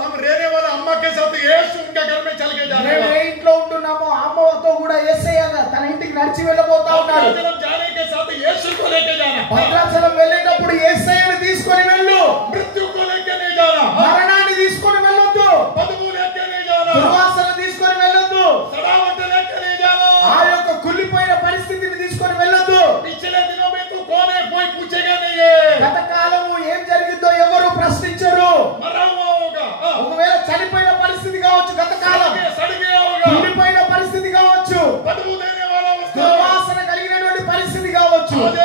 हम रहने वाला अम्मा के साथ यीशु उनके घर में चल के जाने మేము वाला। ఏ ఇంట్లో ఉంటున్నామో అమ్మతో కూడా యేసయ్య తన ఇంటికి నడిచి వెళ్ళబోతా ఉన్నాడు. भद्राचलम जाने के साथ यीशु को लेके जाना, భద్రాచలం వెళ్ళేటప్పుడు యేసయ్యను తీసుకొని వెళ్ళు. मृत्यु को लेके नहीं जाना, మరణాన్ని తీసుకొని వెళ్ళొద్దు. बदबू लेके नहीं जाना, దుర్వాసన తీసుకొని వెళ్ళొద్దు. सड़ावट लेके नहीं जाना। ఆ యొక్క కుళ్ళిపోయిన పరిస్థితిని తీసుకొని వెళ్ళొద్దు. पिछले दिनों में तू कौन है कोई पूछेगा नहीं है, గత కాలము ఏం జరిగిందో ఎవరు ప్రశ్నించరు. मरा हुआ होगा, ఒకవేళ చనిపోయిన పరిస్థితి కావచ్చు, గత కాలం सड़ गया होगा, కుళ్ళిపోయిన పరిస్థితి కావచ్చు, बदबू देने वाला अवस्था, దుర్వాసన కలిగినటువంటి పరిస్థితి కావచ్చు. आज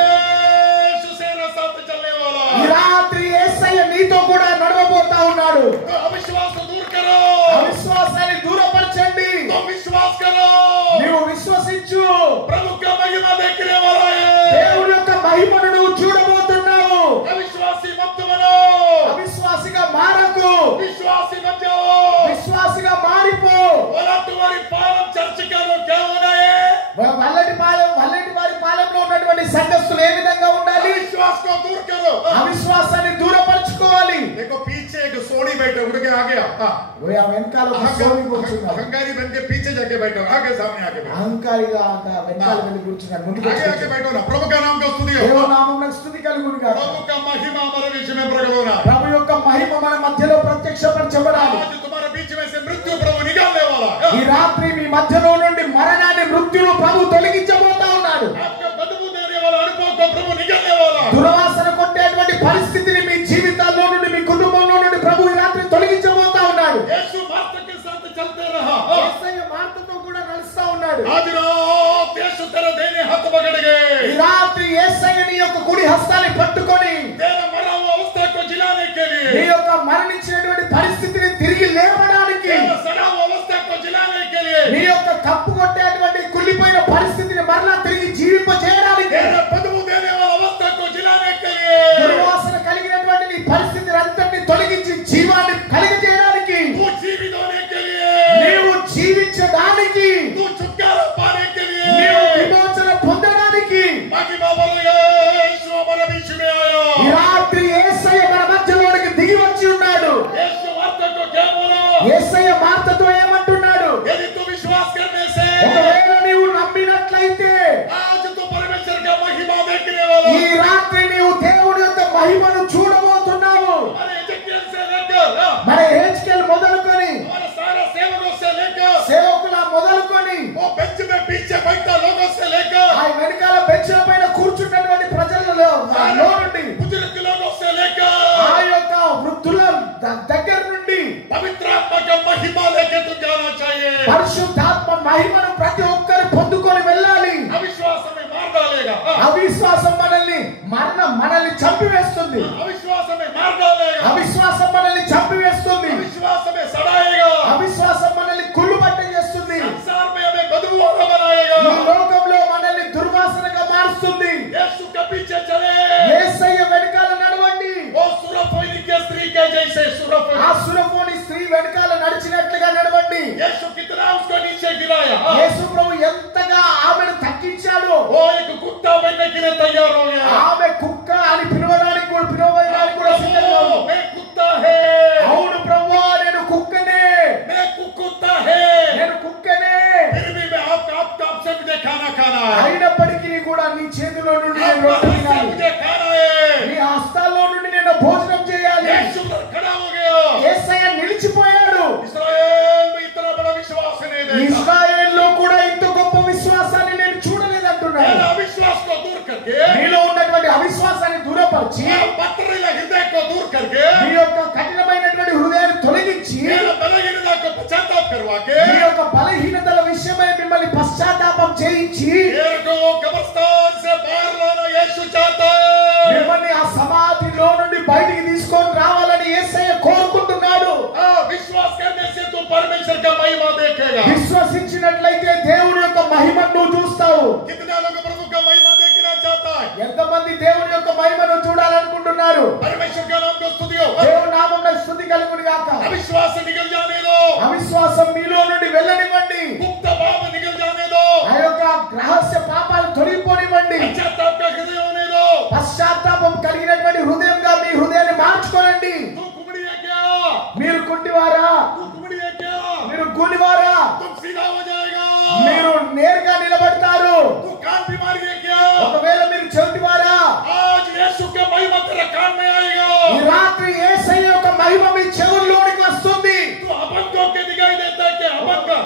यीशु से साथ चलने वाला। ఈ రాత్రి యేసయ్య నీతో కూడా నడవబోతా ఉన్నాడు. तो अविश्वास को दूर करो, అవిశ్వాసాన్ని దూరపరచండి. तो विश्वास करो। నీవు విశ్వసించు. प्रभु का महिमा देखने वाला है। దేవుని యొక్క మహిమను నువ్వు చూడబోతున్నావు. अविश्वासी मत बनो, అవిశ్వాసిగా మారకు, विश्वासी बन जाओ। విశ్వాసిగా మారిపో. बोला तुम्हारी पालम चर्च का लोग क्या होना है, వల్లటి వారి పాలెంలో ఉన్నటువంటి సంఘస్థులు ఏ విధంగా ఉండాలి? अविश्वास को दूर करो। అవిశ్వాసాన్ని దూరపరచుకోవాలి. देखो पीछे एक सोनी बैठे उड़ के आ गया, ఆ వెనకాల ఒక సోని కూర్చున్నాడు. अहंकारी बन के पीछे जाके बैठो, आगे सामने आके बैठो, అహంకారిగా వెనకాల వెళ్ళి కూర్చున్నాడు. ముందుకు आगे आके వచ్చి बैठो ना। प्रभु का नाम का स्तुति हो, దేవుని నామమునకు స్తుతి కలుగును గాక. प्रभु का महिमा हमारे बीच में प्रकट होना। ప్రభు యొక్క మహిమ మన మధ్యలో ప్రత్యక్షపరచబడాలి. आज तुम्हारे बीच में से मृत्यु प्रभु निकालने वाला ఈ है। రాత్రి మీ మధ్యలో నుండి మరణాన్ని మృత్యును ప్రభు తొలగించబోతా ఉన్నాడు. आपका बदबू देने वाला अनुभव को प्रभु निकालने वाला है। దుర్వాసన కొట్టేటువంటి పరిస్థితిని మీ జీవితాల్లో నుండి, మీ కుటుంబంలో నుండి ప్రభు ఈ రాత్రి తొలగించబోతా ఉన్నాడు. यीशु मार्था के साथ चलते रहा, యేసయ్య మార్తతో కూడా నడుస్తా ఉన్నాడు. आज रात यीशु तेरे देने हाथ पकड़ ఈ गए, రాత్రి యేసయ్య నీ యొక్క కుడి హస్తాన్ని పట్టుకొని तेरा मरा हुआ अवस्था को जिलाने के నీ लिए, యొక్క మరణించినటువంటి పరిస్థితిని తిరిగి లేవడానికి, तेरा सड़ा हुआ अवस्था को जिलाने के लिए, నీ యొక్క కప్పు కొట్టేటువంటి కుళ్ళిపోయిన పరిస్థితిని మరలా తిరిగి జీవింపజేయడానికి, तेरा बदबू देने वाला अवस्था को जिलाने के लिए, దుర్వాసన కలిగినటువంటి నీ పరిస్థితిని అంతటిని తొలగించి జీవాన్ని కలిగజేయడానికి, तू जीवित होने के लिए, నీవు జీవించడానికి, तू छुटकारा पाने के నీవు लिए, విమోచన పొందడానికి बाकी बाबा यीशु हमारे बीच में ఈ आया। రాత్రి యేసయ్య మన మధ్యలోనికి దిగి వచ్చి ఉన్నాడు. यीशु मार्था को क्या बोला, మహిమను ప్రతి ఒక్కరు పొందుకొని వెళ్ళాలి. अविश्वास में मार डालेगा, అవిశ్వాసం మనల్ని చంపివేస్తుంది. अविश्वास में मार डालेगा, అవిశ్వాసం మనల్ని చంపివేస్తుంది. अविश्वास में सड़ाएगा, అవిశ్వాసం మనల్ని కుళ్ళుబట్ట చేస్తుంది. संसार में हमें बदबू वाला बनाएगा. ఈ లోకంలో మనల్ని దుర్వాసనగా మారుస్తుంది. यीशु के पीछे चले, యేసయ్య వెనకాల నడవండి. वो सुरफोनी के स्त्री के जैसे सुरफोनी, ఆ సురఫోని స్త్రీ వెనకాల నడిచినట్లుగా నడవండి. यीशु कितना उसको नीचे गिराया, యేసు ప్రభు ఎంతగా ఆమెను తగ్గించాడు. वो एक कुत्ता बनने के लिए तैयार हो गया. ఆమె కుక్క అని పిలవడానికి కూడా సిద్ధంగా ఉంది. मैं कुत्ता है, అవును ప్రభువా, నేను కుక్కనే, मैं कुत्ता है, నేను కుక్కనే. फिर भी मैं आपसे मुझे खाना खाना है, అయినప్పటికీ కూడా నీ చేతిలో నుండి నేను आपका రొట్టె हाथ से తినాలి. मुझे खाना है. నీ హస్తాల్లో నుండి నేను భోజనం చేయాలి. यीशु उधर खड़ा हो गया. యేసయ్య నిలిచిపోయాడు. इस्राएल में इतना बड़ा विश्वास नहीं देखा. ఇశ్రాయేలులో కూడా ఇంత గొప్ప విశ్వాసాన్ని నేను చూడలేదంటున్నాడు. मेरा अविश्वास को दूर करके, నీలో ఉన్నటువంటి అవిశ్వాసాన్ని దూరపరిచి मेरा पत्थरीला हृदय को दूर करके, నీ యొక్క కఠినమైనటువంటి హృదయాన్ని తొలగించి मेरा बलहीनता को पश्चाताप करवा के, నీ యొక్క బలహీనతల విషయమై మిమ్మల్ని పశ్చాత్తాపం చేయించి मेरे को कब्रिस्तान से बाहर लाना यीशु चाहता है. మిమ్మల్ని ఆ సమాధిలో నుండి బయటికి తీసుకొని రావాలని యేసయ్య కోరుకుంటున్నాడు. विश्वास करने से तू परमेश्वर का महिमा देखेगा. విశ్వసించినట్లయితే దేవుని యొక్క మహిమను నువ్వు చూస్తావు. कितना लोग प्रभु का महिमा देखना चाहता है? ఎంతమంది దేవుని యొక్క మహిమను చూడాలనుకుంటున్నారు? परमेश्वर का नाम को स्तुति हो. దేవుని నామమున స్తుతి కలుగును గాక. अविश्वास से निकल जाने दो, అవిశ్వాసం మీలో నుండి వెళ్ళనివ్వండి. गुप्त पाप निकल जाने दो, ఆ యొక్క రహస్య పాపాలు తొలగిపోనివ్వండి. पश्चाताप का हृदय होने दो. పశ్చాత్తాపం కలిగినటువంటి హృదయంగా మీ హృదయాన్ని మార్చుకోనండి. तू कुमड़ी है क्या? మీరు కుంటివారా? तू कुमड़ी है क्या? మీరు గూనివారా? तुम सीधा हो जाएगा. మీరు నేరుగా నిలబడతారు. तू कान बीमारी है क्या? ఒకవేళ మీరు చెవిటివారా? आज यीशु के महिमा तेरे कान में आएगा. ఈ రాత్రి యేసయ్య యొక్క మహిమ మీ చెవుల్లోనికి వస్తుంది. तू अपंगों के दिखाई देता है क्या? अपंग,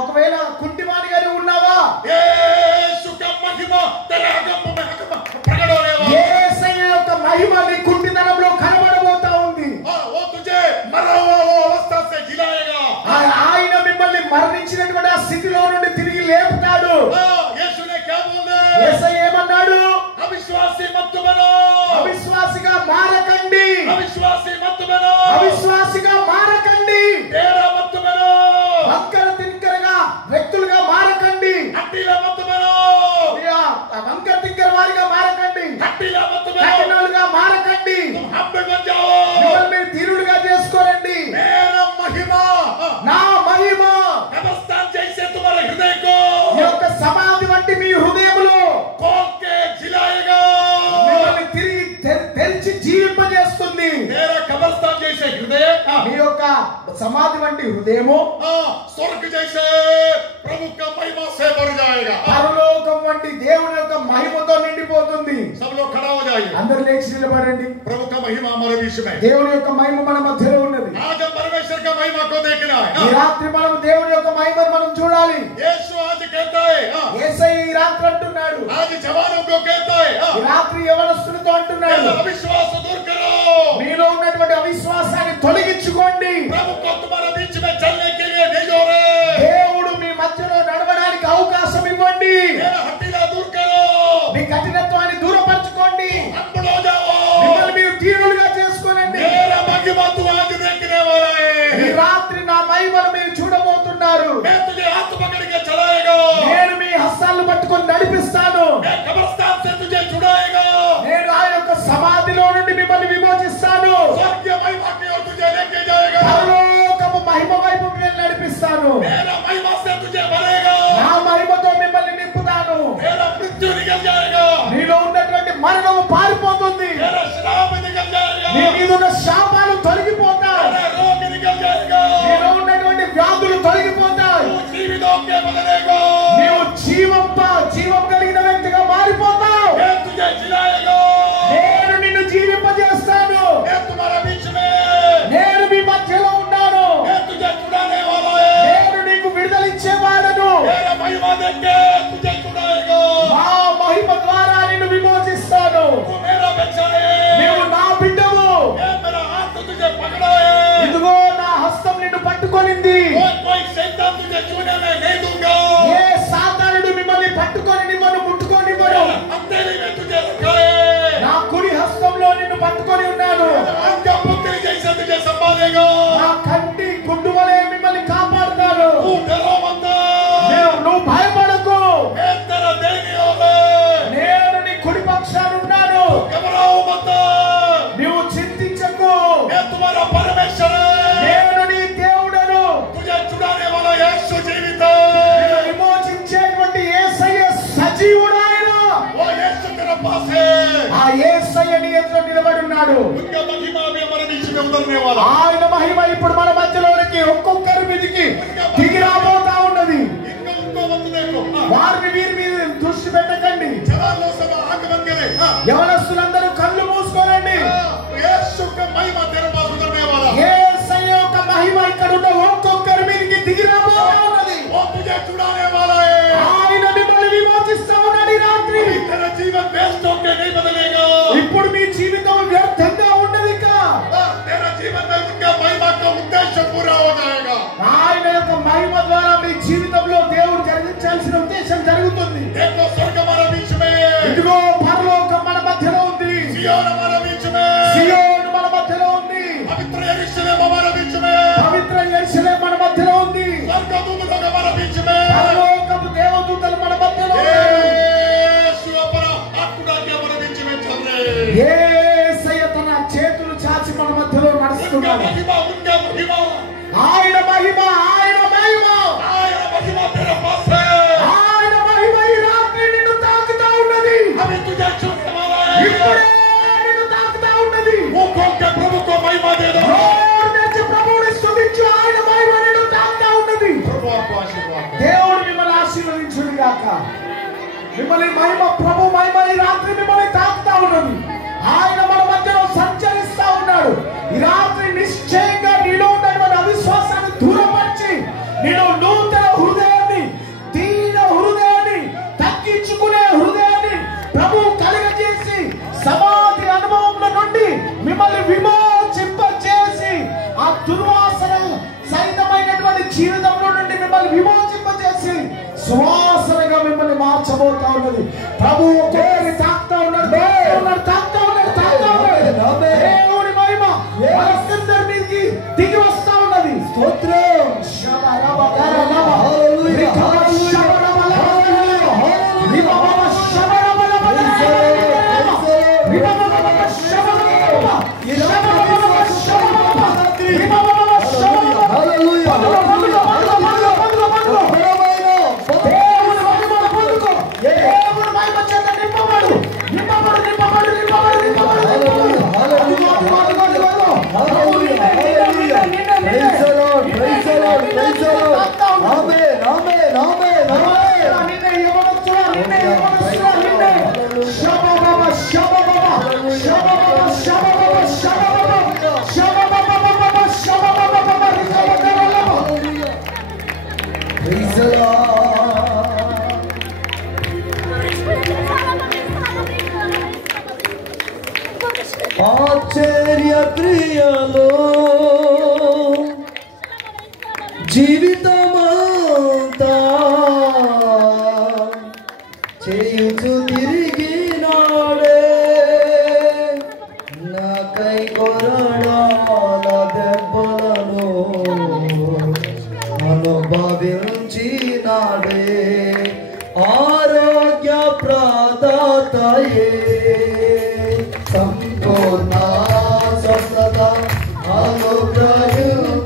ఒకవేళ కుంటివాడిగానే ఉన్నావా? यीशु का महिमा तेरे अगम में प्रकट होने वाला. యేసయ్య యొక్క మహిమ నీ కుంటితనంలో కనబడబోతా ఉంది. वो तुझे मरा हुआ वो अवस्था से जिलाएगा. ఆయన మిమ్మల్ని మరణించినటువంటి ఆ స్థితిలో నుండి తిరిగి లేపుతాడు. यीशु ने क्या बोला? యేసయ్య ఏమన్నాడు? अविश्वासी मत बनो, అవిశ్వాసిగా మారకండి. अविश्वासी मत बनो, అవిశ్వాసిగా మారకండి. तेरा मत बनो, వంకర తింకరగా వ్యక్తులుగా మారకండి. हट्टीला मत बनो, వంకర తింకర వారిగా మారకండి. हट्टीला मत बनो. కఠినాలుగా మారకండి. तुम हम पे बन जाओ. మిమ్మల్ని మీరు తీరుడుగా చేసుకోరండి. मेरा महिमा నా మహిమ कब्रिस्तान जैसे तुम्हारे हृदय को ఈ యొక్క సమాధి వంటి మీ హృదయములో खोल के जिलाएगा. మిమ్మల్ని తిరిగి తెరిచి జీవింపజేస్తుంది. मेरा कब्रिस्तान जैसे हृदय మీ యొక్క సమాధి వంటి హృదయము स्वर्ग जैसे प्रभु का महिमा से भर जाएगा. పరలోకం వంటి దేవుని యొక్క మహిమతో నిండిపోతుంది. सब लोग खड़ा हो जाइए. అందరూ లేచి నిలబడండి. प्रभु का महिमा हमारे बीच में. దేవుని యొక్క మహిమ మన మధ్యలో ఉన్నది. आज हम परमेश्वर का महिमा को देखना ఈ है. రాత్రి మనం దేవుని యొక్క మహిమను మనం చూడాలి. यीशु आज कहता है, యేసయ్య ఈ రాత్రి అంటున్నాడు. आज जवानों को कहता है, ఈ రాత్రి యవనస్తులతో అంటున్నాడు. मेरा अविश्वास दूर करो. మీలో ఉన్నటువంటి అవిశ్వాసాన్ని తొలగించుకోండి. प्रभु को तुम्हारे बीच में चलने के लिए भेजो रे. దేవుడు మీ మధ్యలో నడవడానికి అవకాశం ఇవ్వండి. मेरा हट्टीला दूर करो. మీ కఠినత్వాన్ని దూరపరచుకోండి. हम हो जाओ. మిమ్మల్ని మీరు తీరులుగా చేసుకోనండి. मेरा महिमा तू आज देखने वाला ఈ है. రాత్రి నా మహిమను మీరు చూడబోతున్నారు. मैं तुझे हाथ पकड़ के चलाएगा. నేను మీ హస్తాలను పట్టుకొని నడిపిస్తాను. मैं कब्रिस्तान से तुझे छुड़ाएगा. నేను ఆ యొక్క సమాధిలో నుండి మిమ్మల్ని విమోచిస్తాను. स्वर्गीय महिमा की ओर तुझे लेके जाएगा. పరలోకపు మహిమ వైపు మిమ్మల్ని నడిపిస్తాను. मेरा महिमा से तुझे भरेगा. నా మహిమతో మిమ్మల్ని నింపుతాను. मेरा मृत्यु निकल जाएगा. నీలో ఉన్నటువంటి మరణము పారిపోతుంది. मेरा श्राप निकल जाएगा. నీ మీద ఉన్న శాపాలు తొలగిపోతాయి. मेरा रोग निकल जाएगा. నీలో ఉన్నటువంటి వ్యాధులు తొలగిపోతాయి. तू जीवितों के बदलेगा. నీవు జీవం కలిగిన వ్యక్తిగా మారిపోతావు. मैं तुझे जिलाएगा. నేను నిన్ను జీవింపజేస్తాను. मैं तुम्हारे बीच में. నేను మీ మధ్యలో ఉన్నాను. मैं तुझे छुड़ाने वाला है. నేను నీకు విడుదల ఇచ్చేవాడను. मेरा महिमा देख के तुझे छुड़ाएगा. నా మహిమ ద్వారా నిన్ను విమోచిస్తాను. तू मेरा बच्चा है. నీవు నా బిడ్డవు. मैं मेरा हाथ ఆయన మహిమ ఇప్పుడు మన మధ్యలోనికి ఒక్కొక్కరి మీదకి దిగి రాబోతా ఉన్నది. వారిని వీరి మీద దృష్టి పెట్టకండి. యవనస్తులందరూ కళ్ళు మూసుకోనండి. యేసయ్య యొక్క మహిమ ఇక్కడ ఉన్న ఒక్కొక్కరి మీదకి దిగి రాబోతా ఉన్నది. ఆయన మిమ్మల్ని విమోచిస్తా ఉన్నాడు ఈ రాత్రి. ఇప్పుడు మీ జీవితం వ్యర్థంగా ఉండదు. ఆయన యొక్క మహిమ ద్వారా మీ జీవితంలో దేవుడు జరిగించాల్సిన ఉద్దేశం జరుగుతుంది. ఇదిగో పరలోకం మన మధ్యలో ఉంది. సియోను మన మధ్యలో ఉంది. పవిత్ర యెరూషలేము మన మధ్యలో ఉంది. పరలోకపు దేవదూతలు మన మధ్యలో యేసయ్య తన చేతులు చాచి మన మధ్యలో నడుస్తున్నాడు. ఆయన మహిమ ఈ రాత్రి నిన్ను తాకుతా ఉన్నది. ఇప్పుడే నిన్ను తాకుతా ఉన్నది. ప్రభువుని స్తుతించు. ఆయన మహిమ నిన్ను తాకుతా ఉన్నది. దేవుడు మిమ్మల్ని ఆశీర్వదించును గాక. మిమ్మల్ని ప్రభు మహిమ ఈ రాత్రి మిమ్మల్ని తాకుతా ఉన్నది. ఆయన మన మధ్యలో సంచరిస్తా ఉన్నాడు. ఈ రాత్రి నిశ్చయంగా నీలో ఉన్నటువంటి అవిశ్వాసాన్ని దూరపరిచి నేను నూతన హృదయాన్ని, దీన హృదయాన్ని, తగ్గించుకునే హృదయాన్ని ప్రభు కలుగజేసి సమాధి అనుభవంలో నుండి మిమ్మల్ని విమోచింపచేసి ఆ దుర్వాసన సహితమైనటువంటి జీవితంలో నుండి మిమ్మల్ని విమోచింపచేసి సువాసనగా మిమ్మల్ని మార్చబోతా ఉన్నది. ప్రభు దేవుని తాకుతా ఉన్నాడు. దేవుని మహిమ మనందరి మీదకి దిగి వస్తా ఉన్నది. స్తోత్రం. ఆశ్చర్య క్రియలో జీవితమంతా చేయుచు తిరిగినాడే నాకై కొరడాల దెబ్బలను అనుభవించినాడే ఆరోగ్య ప్రదాతయే సంపూర్ణ స్వస్థత అనుగ్రహించువాడే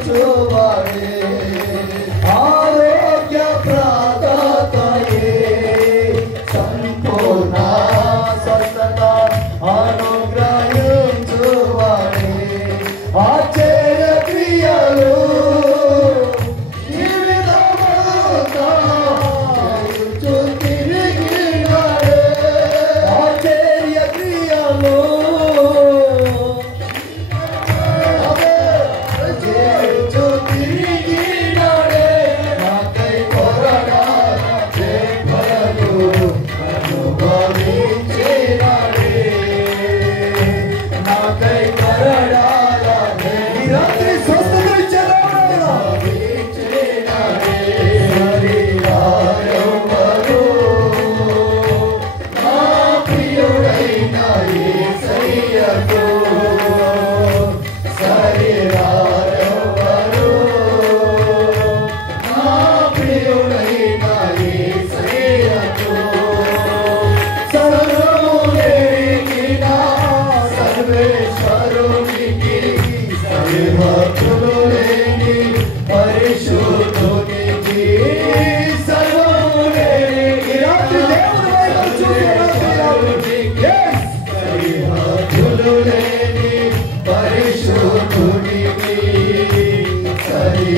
Hallelujah.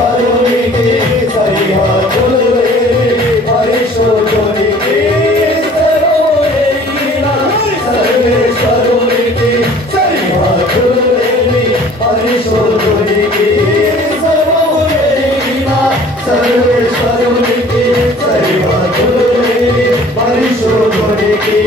సర్వేశ్వరునికి సరిహద్దులు లేని పరిశుద్ధునికి సర్వేశ్వరునికి సరిహద్దులు లేని పరిశుద్ధునికి సర్వేశ్వరునికి సరిహద్దులు లేని పరిశుద్ధునికి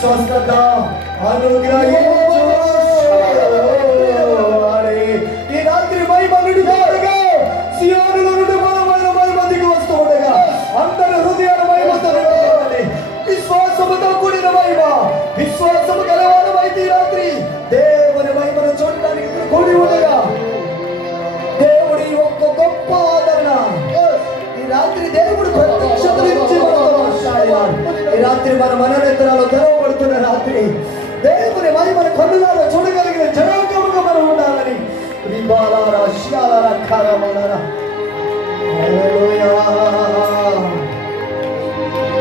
స్వస్థత అనుగ్రహించు. ఈ రాత్రి మహిమ నిండుగా సియోనులో నుండి బలమైన మహిమ దిగి వస్తూ ఉండగా అందరి హృదయాల మహిమతో నిండుకోవాలి. విశ్వాసముతో కూడిన మహిమ, విశ్వాసము గలవారమైతే ఈ రాత్రి దేవుని మహిమను చూడడానికి కూడి ఉండగా దేవుడి యొక్క గొప్ప ఆదరణ ఈ రాత్రి దేవుడు ప్రత్యక్షత నుంచి ఈ రాత్రి మన మనోనేత్రాలు తెరవబడుతున్న రాత్రి దేవుని మహిమను కన్నులారా చూడగలిగిన జనాంగముగా మనం ఉండాలని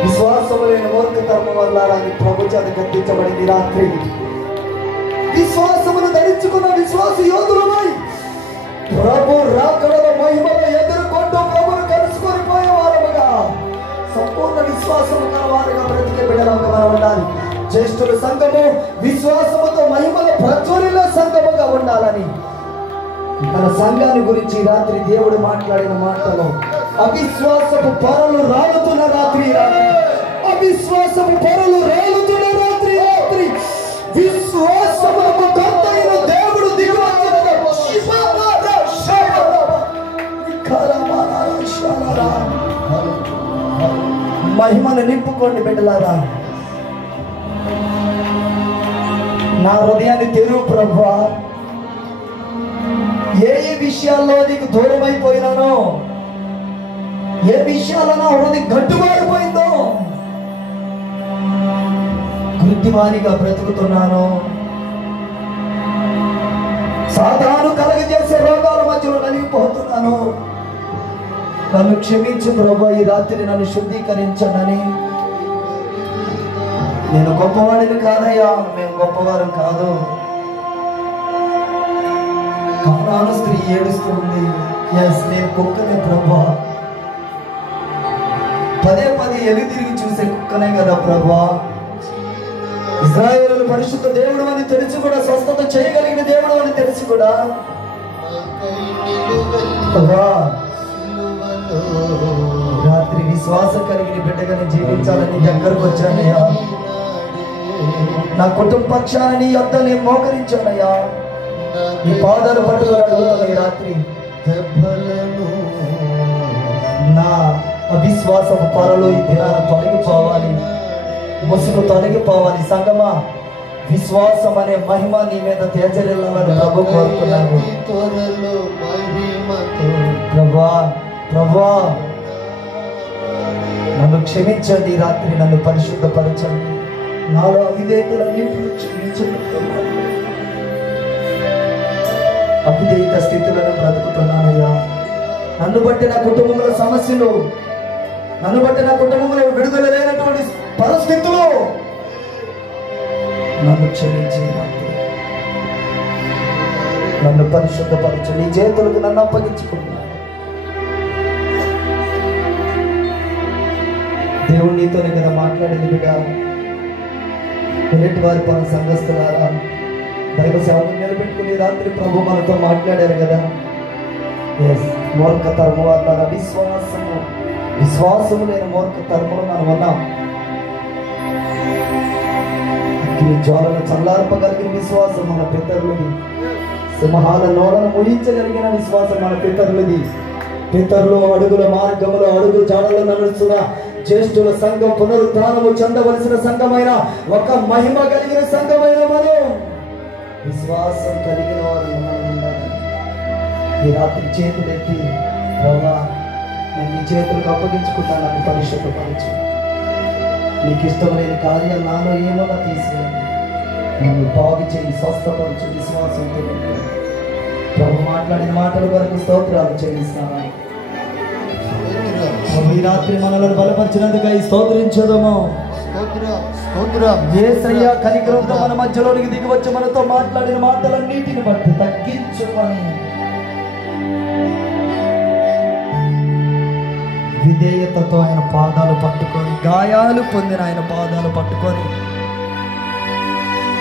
విశ్వాసము లేని మూర్ఖతర్మ వల్ల ప్రభు చేత గద్దించబడింది. రాత్రి విశ్వాసమును ధరించుకున్న విశ్వాస యోధులమై ప్రభు రాకడల మహిమను ఎదుర్కొంటూ ప్రభును కలుసుకొని పోయేవారముగా సంపూర్ణ విశ్వాసము కలవారుగా బ్రతికే బిడ్డలుగా మనం ఉండాలి. జ్యేష్ఠుల సంఘము విశ్వాసముతో మహిమల ప్రజ్వలిల సంఘముగా ఉండాలని మన సంఘాన్ని గురించి రాత్రి దేవుడు మాట్లాడిన మాటలో అవిశ్వాసపు పొరలు రాలుతున్న రాత్రి, అవిశ్వాసపు పొరలు రాలుతున్న రాత్రి, రాత్రి విశ్వాసముకు కర్తైన దేవుడు మహిమను నింపుకోండి బిడ్డలారా. నా హృదయాన్ని తెరువు ప్రభువా. ఏ విషయాల్లో నీకు దూరం అయిపోయినానో, ఏ విషయాల్లో నా హృదయం గట్టుబారిపోయిందో, గుడ్డివానిగా బ్రతుకుతున్నాను, సాధారణ కలగజేసే రోగాల మధ్యలో నలిగిపోతున్నాను, నన్ను క్షమించు ప్రభు. ఈ రాత్రి నన్ను శుద్ధీకరించనని. నేను గొప్పవాడిని కాదయ్యా, మేము గొప్పవారు కాదు. కనాను స్త్రీ ఏడుస్తుంది. ఎస్, నేను కుక్కనే ప్రభా, పదే పదే ఎలు తిరిగి చూసే కుక్కనే కదా ప్రభా. ఇశ్రాయేలు పరిశుద్ధ దేవుడు అని తెలిసి కూడా, స్వస్థత చేయగలిగిన దేవుడు అని తెలిసి కూడా రాత్రి విశ్వాసం కలిగిన బిడ్డగానే జీవించాలని దగ్గరకు వచ్చానయ్యా. నా కుటుంబ పక్షాన్ని నీ యొద్ద నేను మోకరించానయ్యా. నీ పాదాలు పట్టుకుని అడుగుతాను ఈ రాత్రి. నా అవిశ్వాసపు పొరలు ఈ దినాన తొలగిపోవాలి, ముసుగు తొలగిపోవాలి. సంగమా, విశ్వాసం అనే మహిమ నీ మీద తేజరిల్లాలని ప్రభు కోరుతున్నాను. ప్రభా ప్రభా నన్ను క్షమించండి. రాత్రి నన్ను పరిశుద్ధపరచండి. నాలో అవిధేయతలన్నింటినీ క్షమించండి. అవిధేయత స్థితులను బ్రతుకుతున్నానయ్యా. నన్ను బట్టి నా కుటుంబంలో సమస్యలు, నన్ను బట్టి నా కుటుంబంలో విడుదల లేనటువంటి పరిస్థితులు నన్ను క్షమించి నన్ను పరిశుద్ధపరచు. నీ చేతులకు నన్ను అప్పగించుకున్నాను. దేవుడు నీతోనే కదా మాట్లాడింది బిడ్డ. ఎలాంటి వారి పని సంఘస్థులారా, దైవ సేవను నిలబెట్టుకుని రాత్రి ప్రభు మనతో మాట్లాడారు కదా. మూర్ఖతరము అన్నారా? విశ్వాసము లేని మూర్ఖతరములు మనం ఉన్నాం. అగ్ని జ్వాలను చల్లార్పగలిగిన విశ్వాసం మన పితరులది. సింహాల నోడను ముయించగలిగిన విశ్వాసం మన పితరులది. పితరులు అడుగుల మార్గములో అడుగు జాడలో నడుస్తున్న జ్యేష్ఠుల సంఘం పునరుద్ధానము చెందవలసిన సంఘమైన ఒక మహిమ కలిగిన సంఘమైన మనం విశ్వాసం కలిగిన వారు ఉండాలి. ఈ రాత్రి చేతులెత్తి, ప్రభా నేను నీ చేతులకు అప్పగించుకుంటాను, నాకు పరిశుభ్రపరచు. నీకు ఇష్టం లేని కార్యాలు నాలో ఏమో తీసేయండి, నన్ను బాగు చేయి, స్వస్థపరచు. విశ్వాసంతో ప్రభు మాట్లాడిన మాటల వరకు స్తోత్రాలు చెల్లిస్తాను. ఈ రాత్రి మనలను బలపరిచినందుకై స్తోత్రించదము. యేసయ్య కనికరంతో మన మధ్యలోనికి దిగి వచ్చి మనతో మాట్లాడిన మాటలన్నిటిని బట్టి తగ్గించుకొని విధేయతతో ఆయన పాదాలు పట్టుకొని, గాయాలు పొందిన ఆయన పాదాలు పట్టుకొని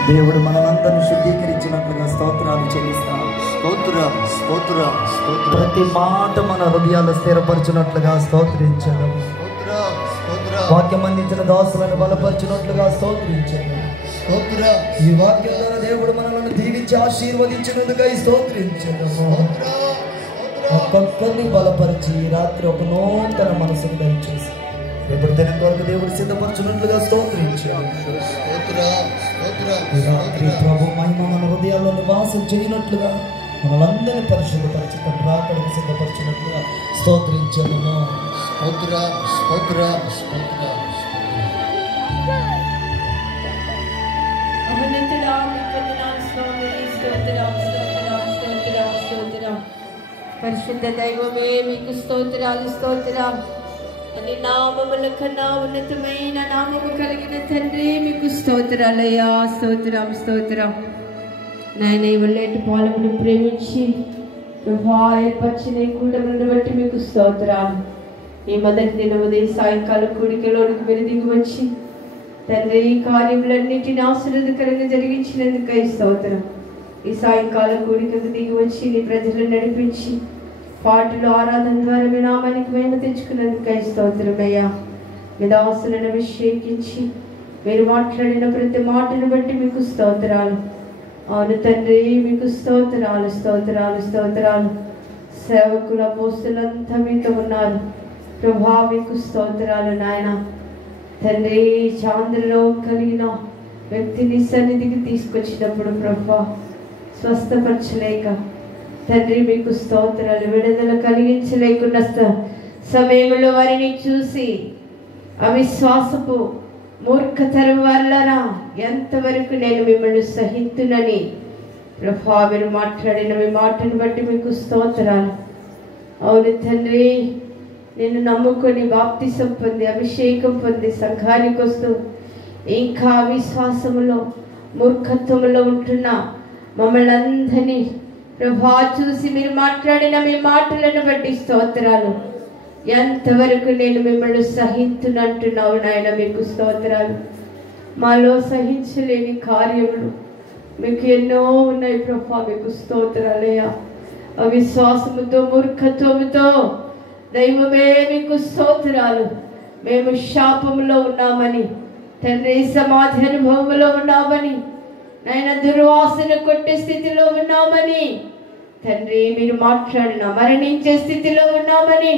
దేవుడు మనలందరినీ శుద్ధీకరించినట్లుగా స్తోత్రాలు చెల్లిస్తాం. ప్రతి మాట మన హృదయాలు స్థిరపరచినట్లుగా స్తోత్రించడం, వాక్యం అందించిన దాసులను బలపరిచినట్లుగా స్తోత్రించడం, ఈ వాక్యం ద్వారా దేవుడు మనలను దీవించి ఆశీర్వదించినందుగా స్తోత్రించడం, ఒక్కొక్కరిని బలపరిచి రాత్రి ఒక నూతన మనసును దయచేసి ఎప్పుడు తిన కొరకు దేవుడు సిద్ధపరచినట్లుగా స్తోత్రించాడు. రాత్రి ప్రభు మహిమ మన హృదయాల్లో నివాసం చేయనట్లుగా మనలందరినీ పరిశుద్ధపరిచి రాకడకు సిద్ధపరిచినట్లుగా స్తోత్రించను. పరిశుద్ధ దైవమే మీకు స్తోత్రాలు స్తోత్రాలు. అని నామముల కన్నా ఉన్నతమైన నామము కలిగిన తండ్రి మీకు స్తోత్రాలయ్యా. స్తోత్రం స్తోత్రం నాయన. ఇవ్వలేటి పాలమును ప్రేమించి ప్రభా ఏర్పరిచిన కూటమిని బట్టి మీకు స్తోత్రాలు. ఈ మొదటి దిన ఉదయం సాయంకాలం కూడికలోనికి మీరు దిగి వచ్చి తండ్రి ఈ కార్యములన్నిటిని ఆశీర్వాదకరంగా జరిగించినందుకై స్తోత్రం. ఈ సాయంకాలం కూడికకు దిగి వచ్చి నీ ప్రజలను నడిపించి పాటలు ఆరాధన ద్వారా మీ నామానికి మహిమ తెచ్చుకున్నందుకై స్తోత్రమయ్యా. మీ దాసులను అభిషేకించి మీరు మాట్లాడిన ప్రతి మాటను బట్టి మీకు స్తోత్రాలు. అవును తండ్రి మీకు స్తోత్రాలు స్తోత్రాలు స్తోత్రాలు. సేవకుల అపోస్తులంతా మీతో ఉన్నారు ప్రభా, మీకు స్తోత్రాలు నాయన. తండ్రి చాంద్రలో కలిగిన వ్యక్తిని సన్నిధికి తీసుకొచ్చినప్పుడు ప్రభా స్వస్థపరచలేక తండ్రి మీకు స్తోత్రాలు. విడుదల కలిగించలేకున్న సమయంలో వారిని చూసి అవిశ్వాసపు మూర్ఖతరం వల్లరా ఎంతవరకు నేను మిమ్మల్ని సహితునని ప్రభా మీరు మాట్లాడిన మీ మాటను బట్టి మీకు స్తోత్రాలు. అవును తండ్రి, నేను నమ్ముకొని బాప్తిసం పొంది అభిషేకం పొంది సంఘానికి వస్తూ ఇంకా అవిశ్వాసములో మూర్ఖత్వంలో ఉంటున్న మమ్మల్ని అందరినీ ప్రభా చూసి మీరు మాట్లాడిన మీ మాటలను బట్టి స్తోత్రాలు. ఎంతవరకు నేను మిమ్మల్ని సహించునంటున్నావు నాయన, మీకు స్తోత్రాలు. మాలో సహించలేని కార్యములు మీకు ఎన్నో ఉన్నాయి ప్రభా, మీకు స్తోత్రాలయ్యా. అవిశ్వాసముతో మూర్ఖత్వముతో దైవమే మీకు స్తోత్రాలు. మేము శాపములో ఉన్నామని తండ్రి, సమాధి అనుభవంలో ఉన్నామని నాయన, దుర్వాసన కొట్టే స్థితిలో ఉన్నామని తండ్రి, మీరు మాట్లాడిన మరణించే స్థితిలో ఉన్నామని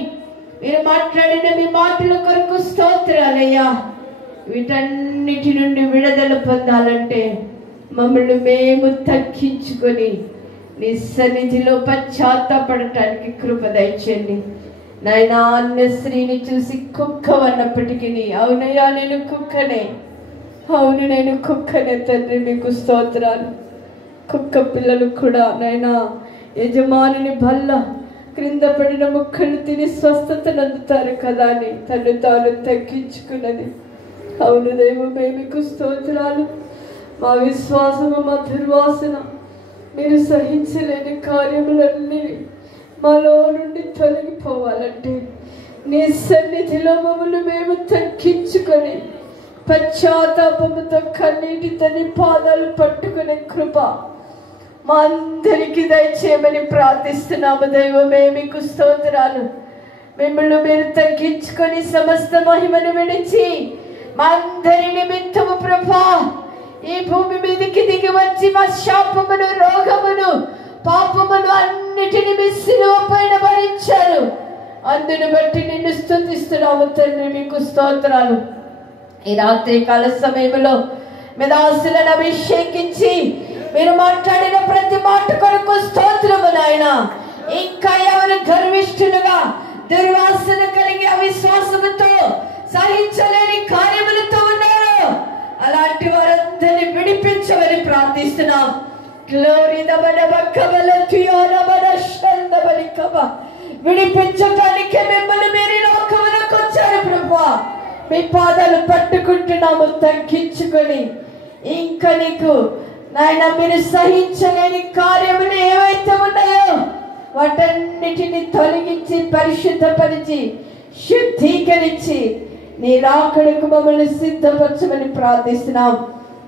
మీరు మాట్లాడిన మీ మాటల కొరకు స్తోత్రాలయ్యా. వీటన్నిటి నుండి విడుదల పొందాలంటే మమ్మల్ని మేము తగ్గించుకొని నీ సన్నిధిలో పశ్చాత్తాపడటానికి కృప దయచేయండి నాయనా. అన్న స్త్రీని చూసి కుక్క అన్నప్పటికీ అవునయ్యా నేను కుక్కనే, అవును నేను కుక్కనే తండ్రి, మీకు స్తోత్రాలు. కుక్క పిల్లలు కూడా నాయనా యజమానిని బల్ల క్రింద పడిన ముక్కలు తిని స్వస్థతను అందుతారు కదా అని తను తాను తగ్గించుకున్నది. అవును దైవమే మీకు స్తోత్రాలు. మా విశ్వాసము మా దుర్వాసన మీరు సహించలేని కార్యములన్నీ మాలో నుండి తొలగిపోవాలంటే నీ సన్నిధిలో మమ్మల్ని మేము తగ్గించుకొని పశ్చాత్తాపముతో కన్నీటితో నీ పాదాలు పట్టుకునే కృప మా అందరికి దయచేయమని ప్రార్థిస్తున్నాము. దైవమే మీకు స్తోత్రాలు. మిమ్మల్ని మీరు తగ్గించుకొని సమస్త మహిమను విడిచి మా అందరి నిమిత్తము ప్రభా ఈ భూమి మీదకి దిగి వచ్చి మా శాపమును, రోగమును, పాపమును అన్నిటిని మీ శిలువ పైన భరించారు. అందును బట్టి నిన్ను స్తుతిస్తున్నాము తండ్రి, మీకు స్తోత్రాలు. ఈ రాత్రి కాల సమయంలో మీ దాసులను అభిషేకించి మీరు మాట్లాడిన ప్రతి మాట కొరకు స్తోత్రము నాయన. ఇంకా ఎవరు గర్విష్ఠులుగా, దుర్వాసన కలిగి అవిశ్వాసముతో, సహించలేని కార్యములతో ఉన్నారు, అలాంటి వారందరినీ విడిపించమని ప్రార్థిస్తున్నాం. విడిపించడానికి మిమ్మల్ని మీరు లోకములకు వచ్చారు ప్రభువా. మీ పాదాలు పట్టుకుంటున్నాము తగ్గించుకొని. ఇంకా నీకు నాయన మీరు సహించలేని కార్యములు ఏవైతే ఉన్నాయో వాటన్నిటిని తొలగించి, పరిశుద్ధపరిచి, శుద్ధీకరించి నీ రాకడకు మమ్మల్ని సిద్ధపరచమని ప్రార్థిస్తున్నాం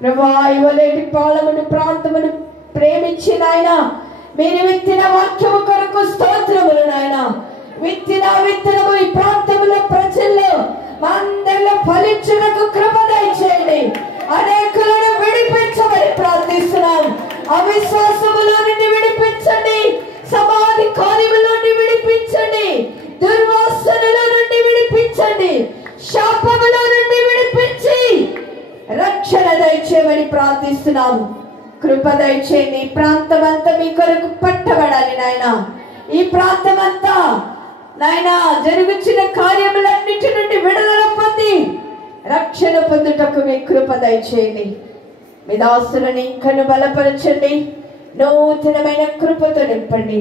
ప్రభువా. ఇవ్వలేటి పాలమును, ప్రాంతమును ప్రేమించి నాయన మీరు విత్తిన వాక్యము కొరకు స్తోత్రములు నాయన. విత్తిన విత్తనము ఈ ప్రాంతంలో ప్రజల్లో మా అందరిలో ఫలించుటకు కృప దయచేయండి. అనేకులను విడిపించమని ప్రార్థిస్తున్నాం. అవిశ్వాసములో నుండి విడిపించండి, సమాధి కార్యములో నుండి విడిపించండి, దుర్వాసనలో నుండి విడిపించండి, శాపములో నుండి విడిపించి రక్షణ దయచేయమని ప్రార్థిస్తున్నాము. కృప దయచేయండి. ఈ ప్రాంతం అంతా మీ కొరకు పట్టబడాలి నాయన. ఈ ప్రాంతం అంతా నాయన జరుగుతున్న కార్యములన్నిటి నుండి విడుదల పొంది రక్షణ పొందుటకు మీ కృప దయచేయండి. మీ దాసులను ఇంకను బలపరచండి. నూతనమైన కృపతో నింపండి,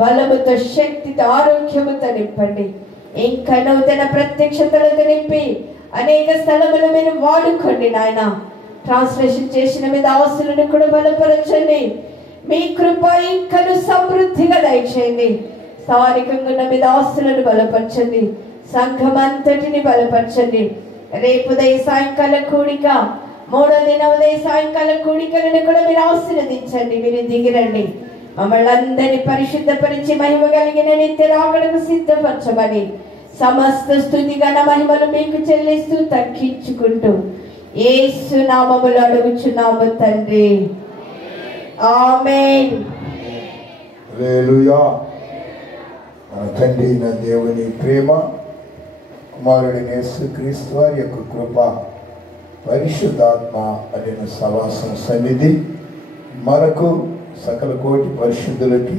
బలముతో, శక్తితో, ఆరోగ్యముతో నింపండి. ఇంకా నూతన ప్రత్యక్షతలతో నింపి అనేక స్థలములు మీరు వాడుకోండి నాయన. ట్రాన్స్లేషన్ చేసిన మీ దాసులను కూడా బలపరచండి. మీ కృప ఇంకను సమృద్ధిగా దయచేయండి. స్థానికంగా ఉన్న మీ దాసులను బలపరచండి, సంఘం అంతటిని బలపరచండి. రేపు ఉదయ సాయంకాల కూడిక, మూడో దిన ఉదయ సాయంకాల కూడికలను కూడా మీరు ఆశీర్వదించండి. మీరు దిగిరండి, మమ్మల్ని అందరినీ పరిశుద్ధపరిచి మహిమ కలిగిన నిత్య రాకడకు సిద్ధపరచమని సమస్త స్తుతి ఘన మహిమలు మీకు చెల్లిస్తూ తగ్గించుకుంటూ యేసు నామములో అడుగుచున్నాము తండ్రి, ఆమేన్. హల్లెలూయా. మన తండ్రి అయిన దేవుని ప్రేమ, కుమారుడైన యేసుక్రీస్తు వారి యొక్క కృప, పరిశుద్ధాత్మ అనే సవాసం సన్నిధి మనకు సకల కోటి పరిశుద్ధులకి